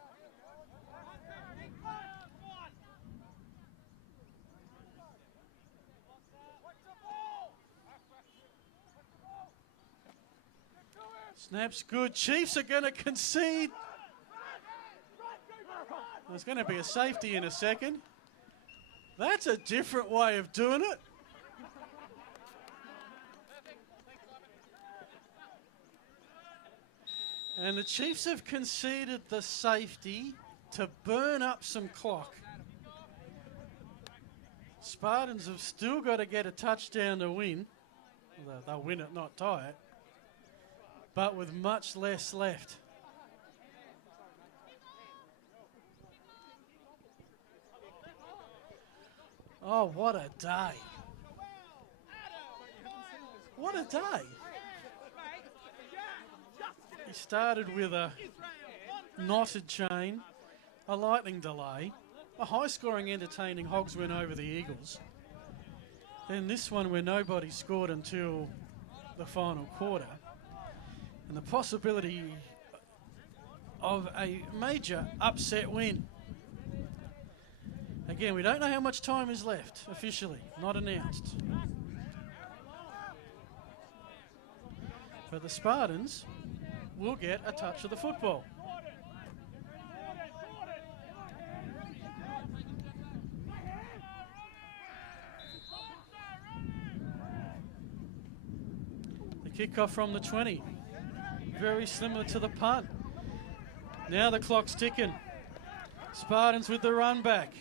Snap's good. Chiefs are going to concede. There's going to be a safety in a second. That's a different way of doing it. And the Chiefs have conceded the safety to burn up some clock. Spartans have still got to get a touchdown to win. They'll win it, not tie it. But with much less left. Oh, what a day. What a day. He started with a knotted chain, a lightning delay, a high-scoring, entertaining Hogs win over the Eagles. Then this one where nobody scored until the final quarter. And the possibility of a major upset win. Again, we don't know how much time is left officially, not announced. But the Spartans will get a touch of the football. The kickoff from the 20. Very similar to the punt. Now the clock's ticking. Spartans with the run back.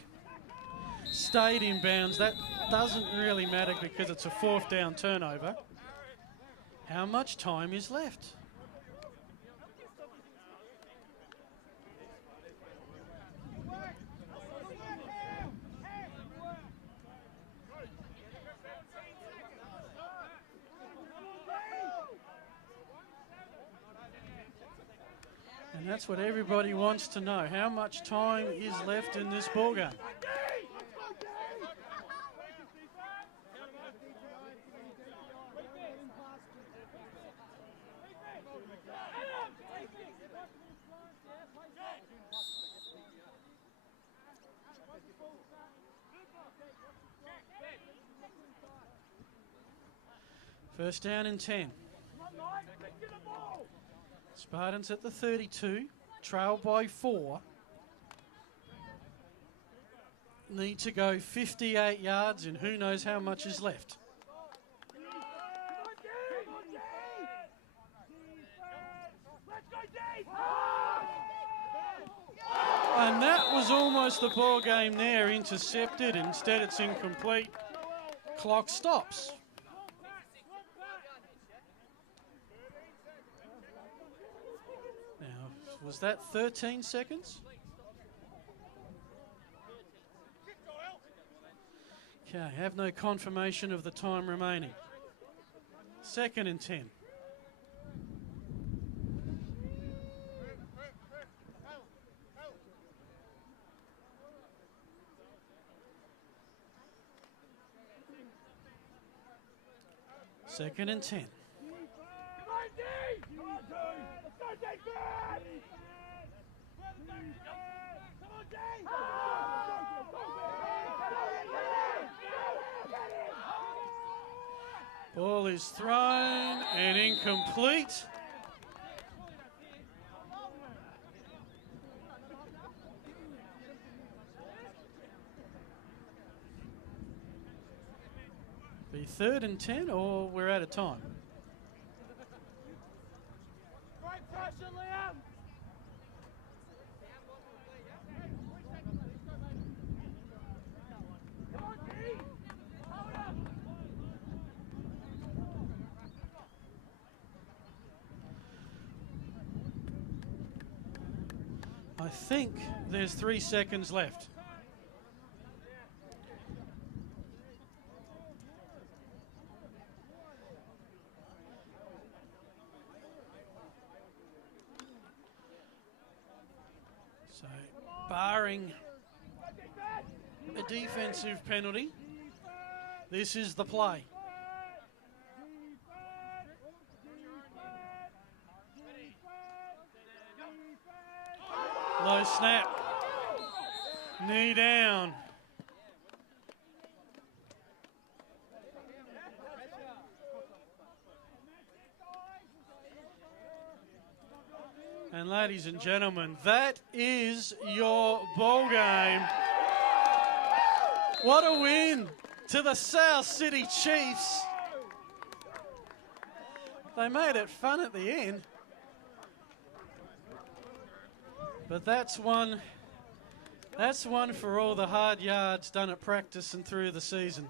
Stayed in bounds. That doesn't really matter because it's a 4th down turnover. How much time is left? And that's what everybody wants to know. How much time is left in this ballgame? First down and 10. Spartans at the 32, trail by 4. Need to go 58 yards and who knows how much is left. And that was almost the ball game there, intercepted. Instead it's incomplete. Clock stops. Was that 13 seconds? Okay, have no confirmation of the time remaining. 2nd and 10. Second and 10. Ball is thrown and incomplete. Be 3rd and 10 or we're out of time. Great pressure, Liam. I think there's 3 seconds left. So, barring a defensive penalty, this is the play. Low snap. Knee down. And ladies and gentlemen, that is your ball game. What a win to the South City Chiefs. They made it fun at the end. But that's one for all the hard yards done at practice and through the season.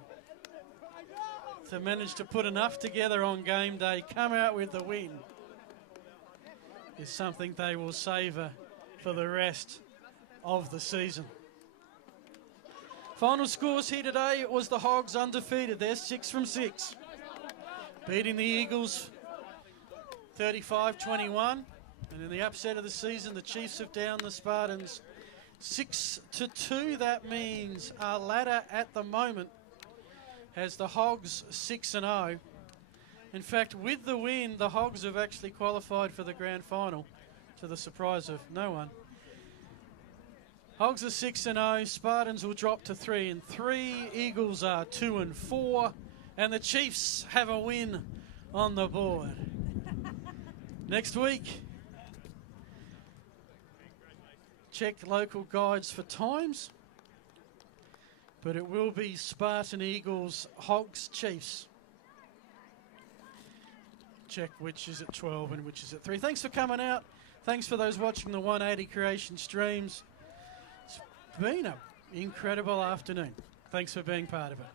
To manage to put enough together on game day, come out with the win, is something they will savour for the rest of the season. Final scores here today, it was the Hogs undefeated. They're 6 from 6. Beating the Eagles 35-21. And in the upset of the season, the Chiefs have downed the Spartans 6-2. That means our ladder at the moment has the Hogs 6-0. In fact, with the win, the Hogs have actually qualified for the grand final, to the surprise of no one. Hogs are 6-0. Spartans will drop to 3-3. Eagles are 2-4. And the Chiefs have a win on the board. Next week, check local guides for times, but it will be Spartan Eagles, Hogs Chiefs. Check which is at 12 and which is at 3. Thanks for coming out. Thanks for those watching the 180 Creation streams. It's been an incredible afternoon. Thanks for being part of it.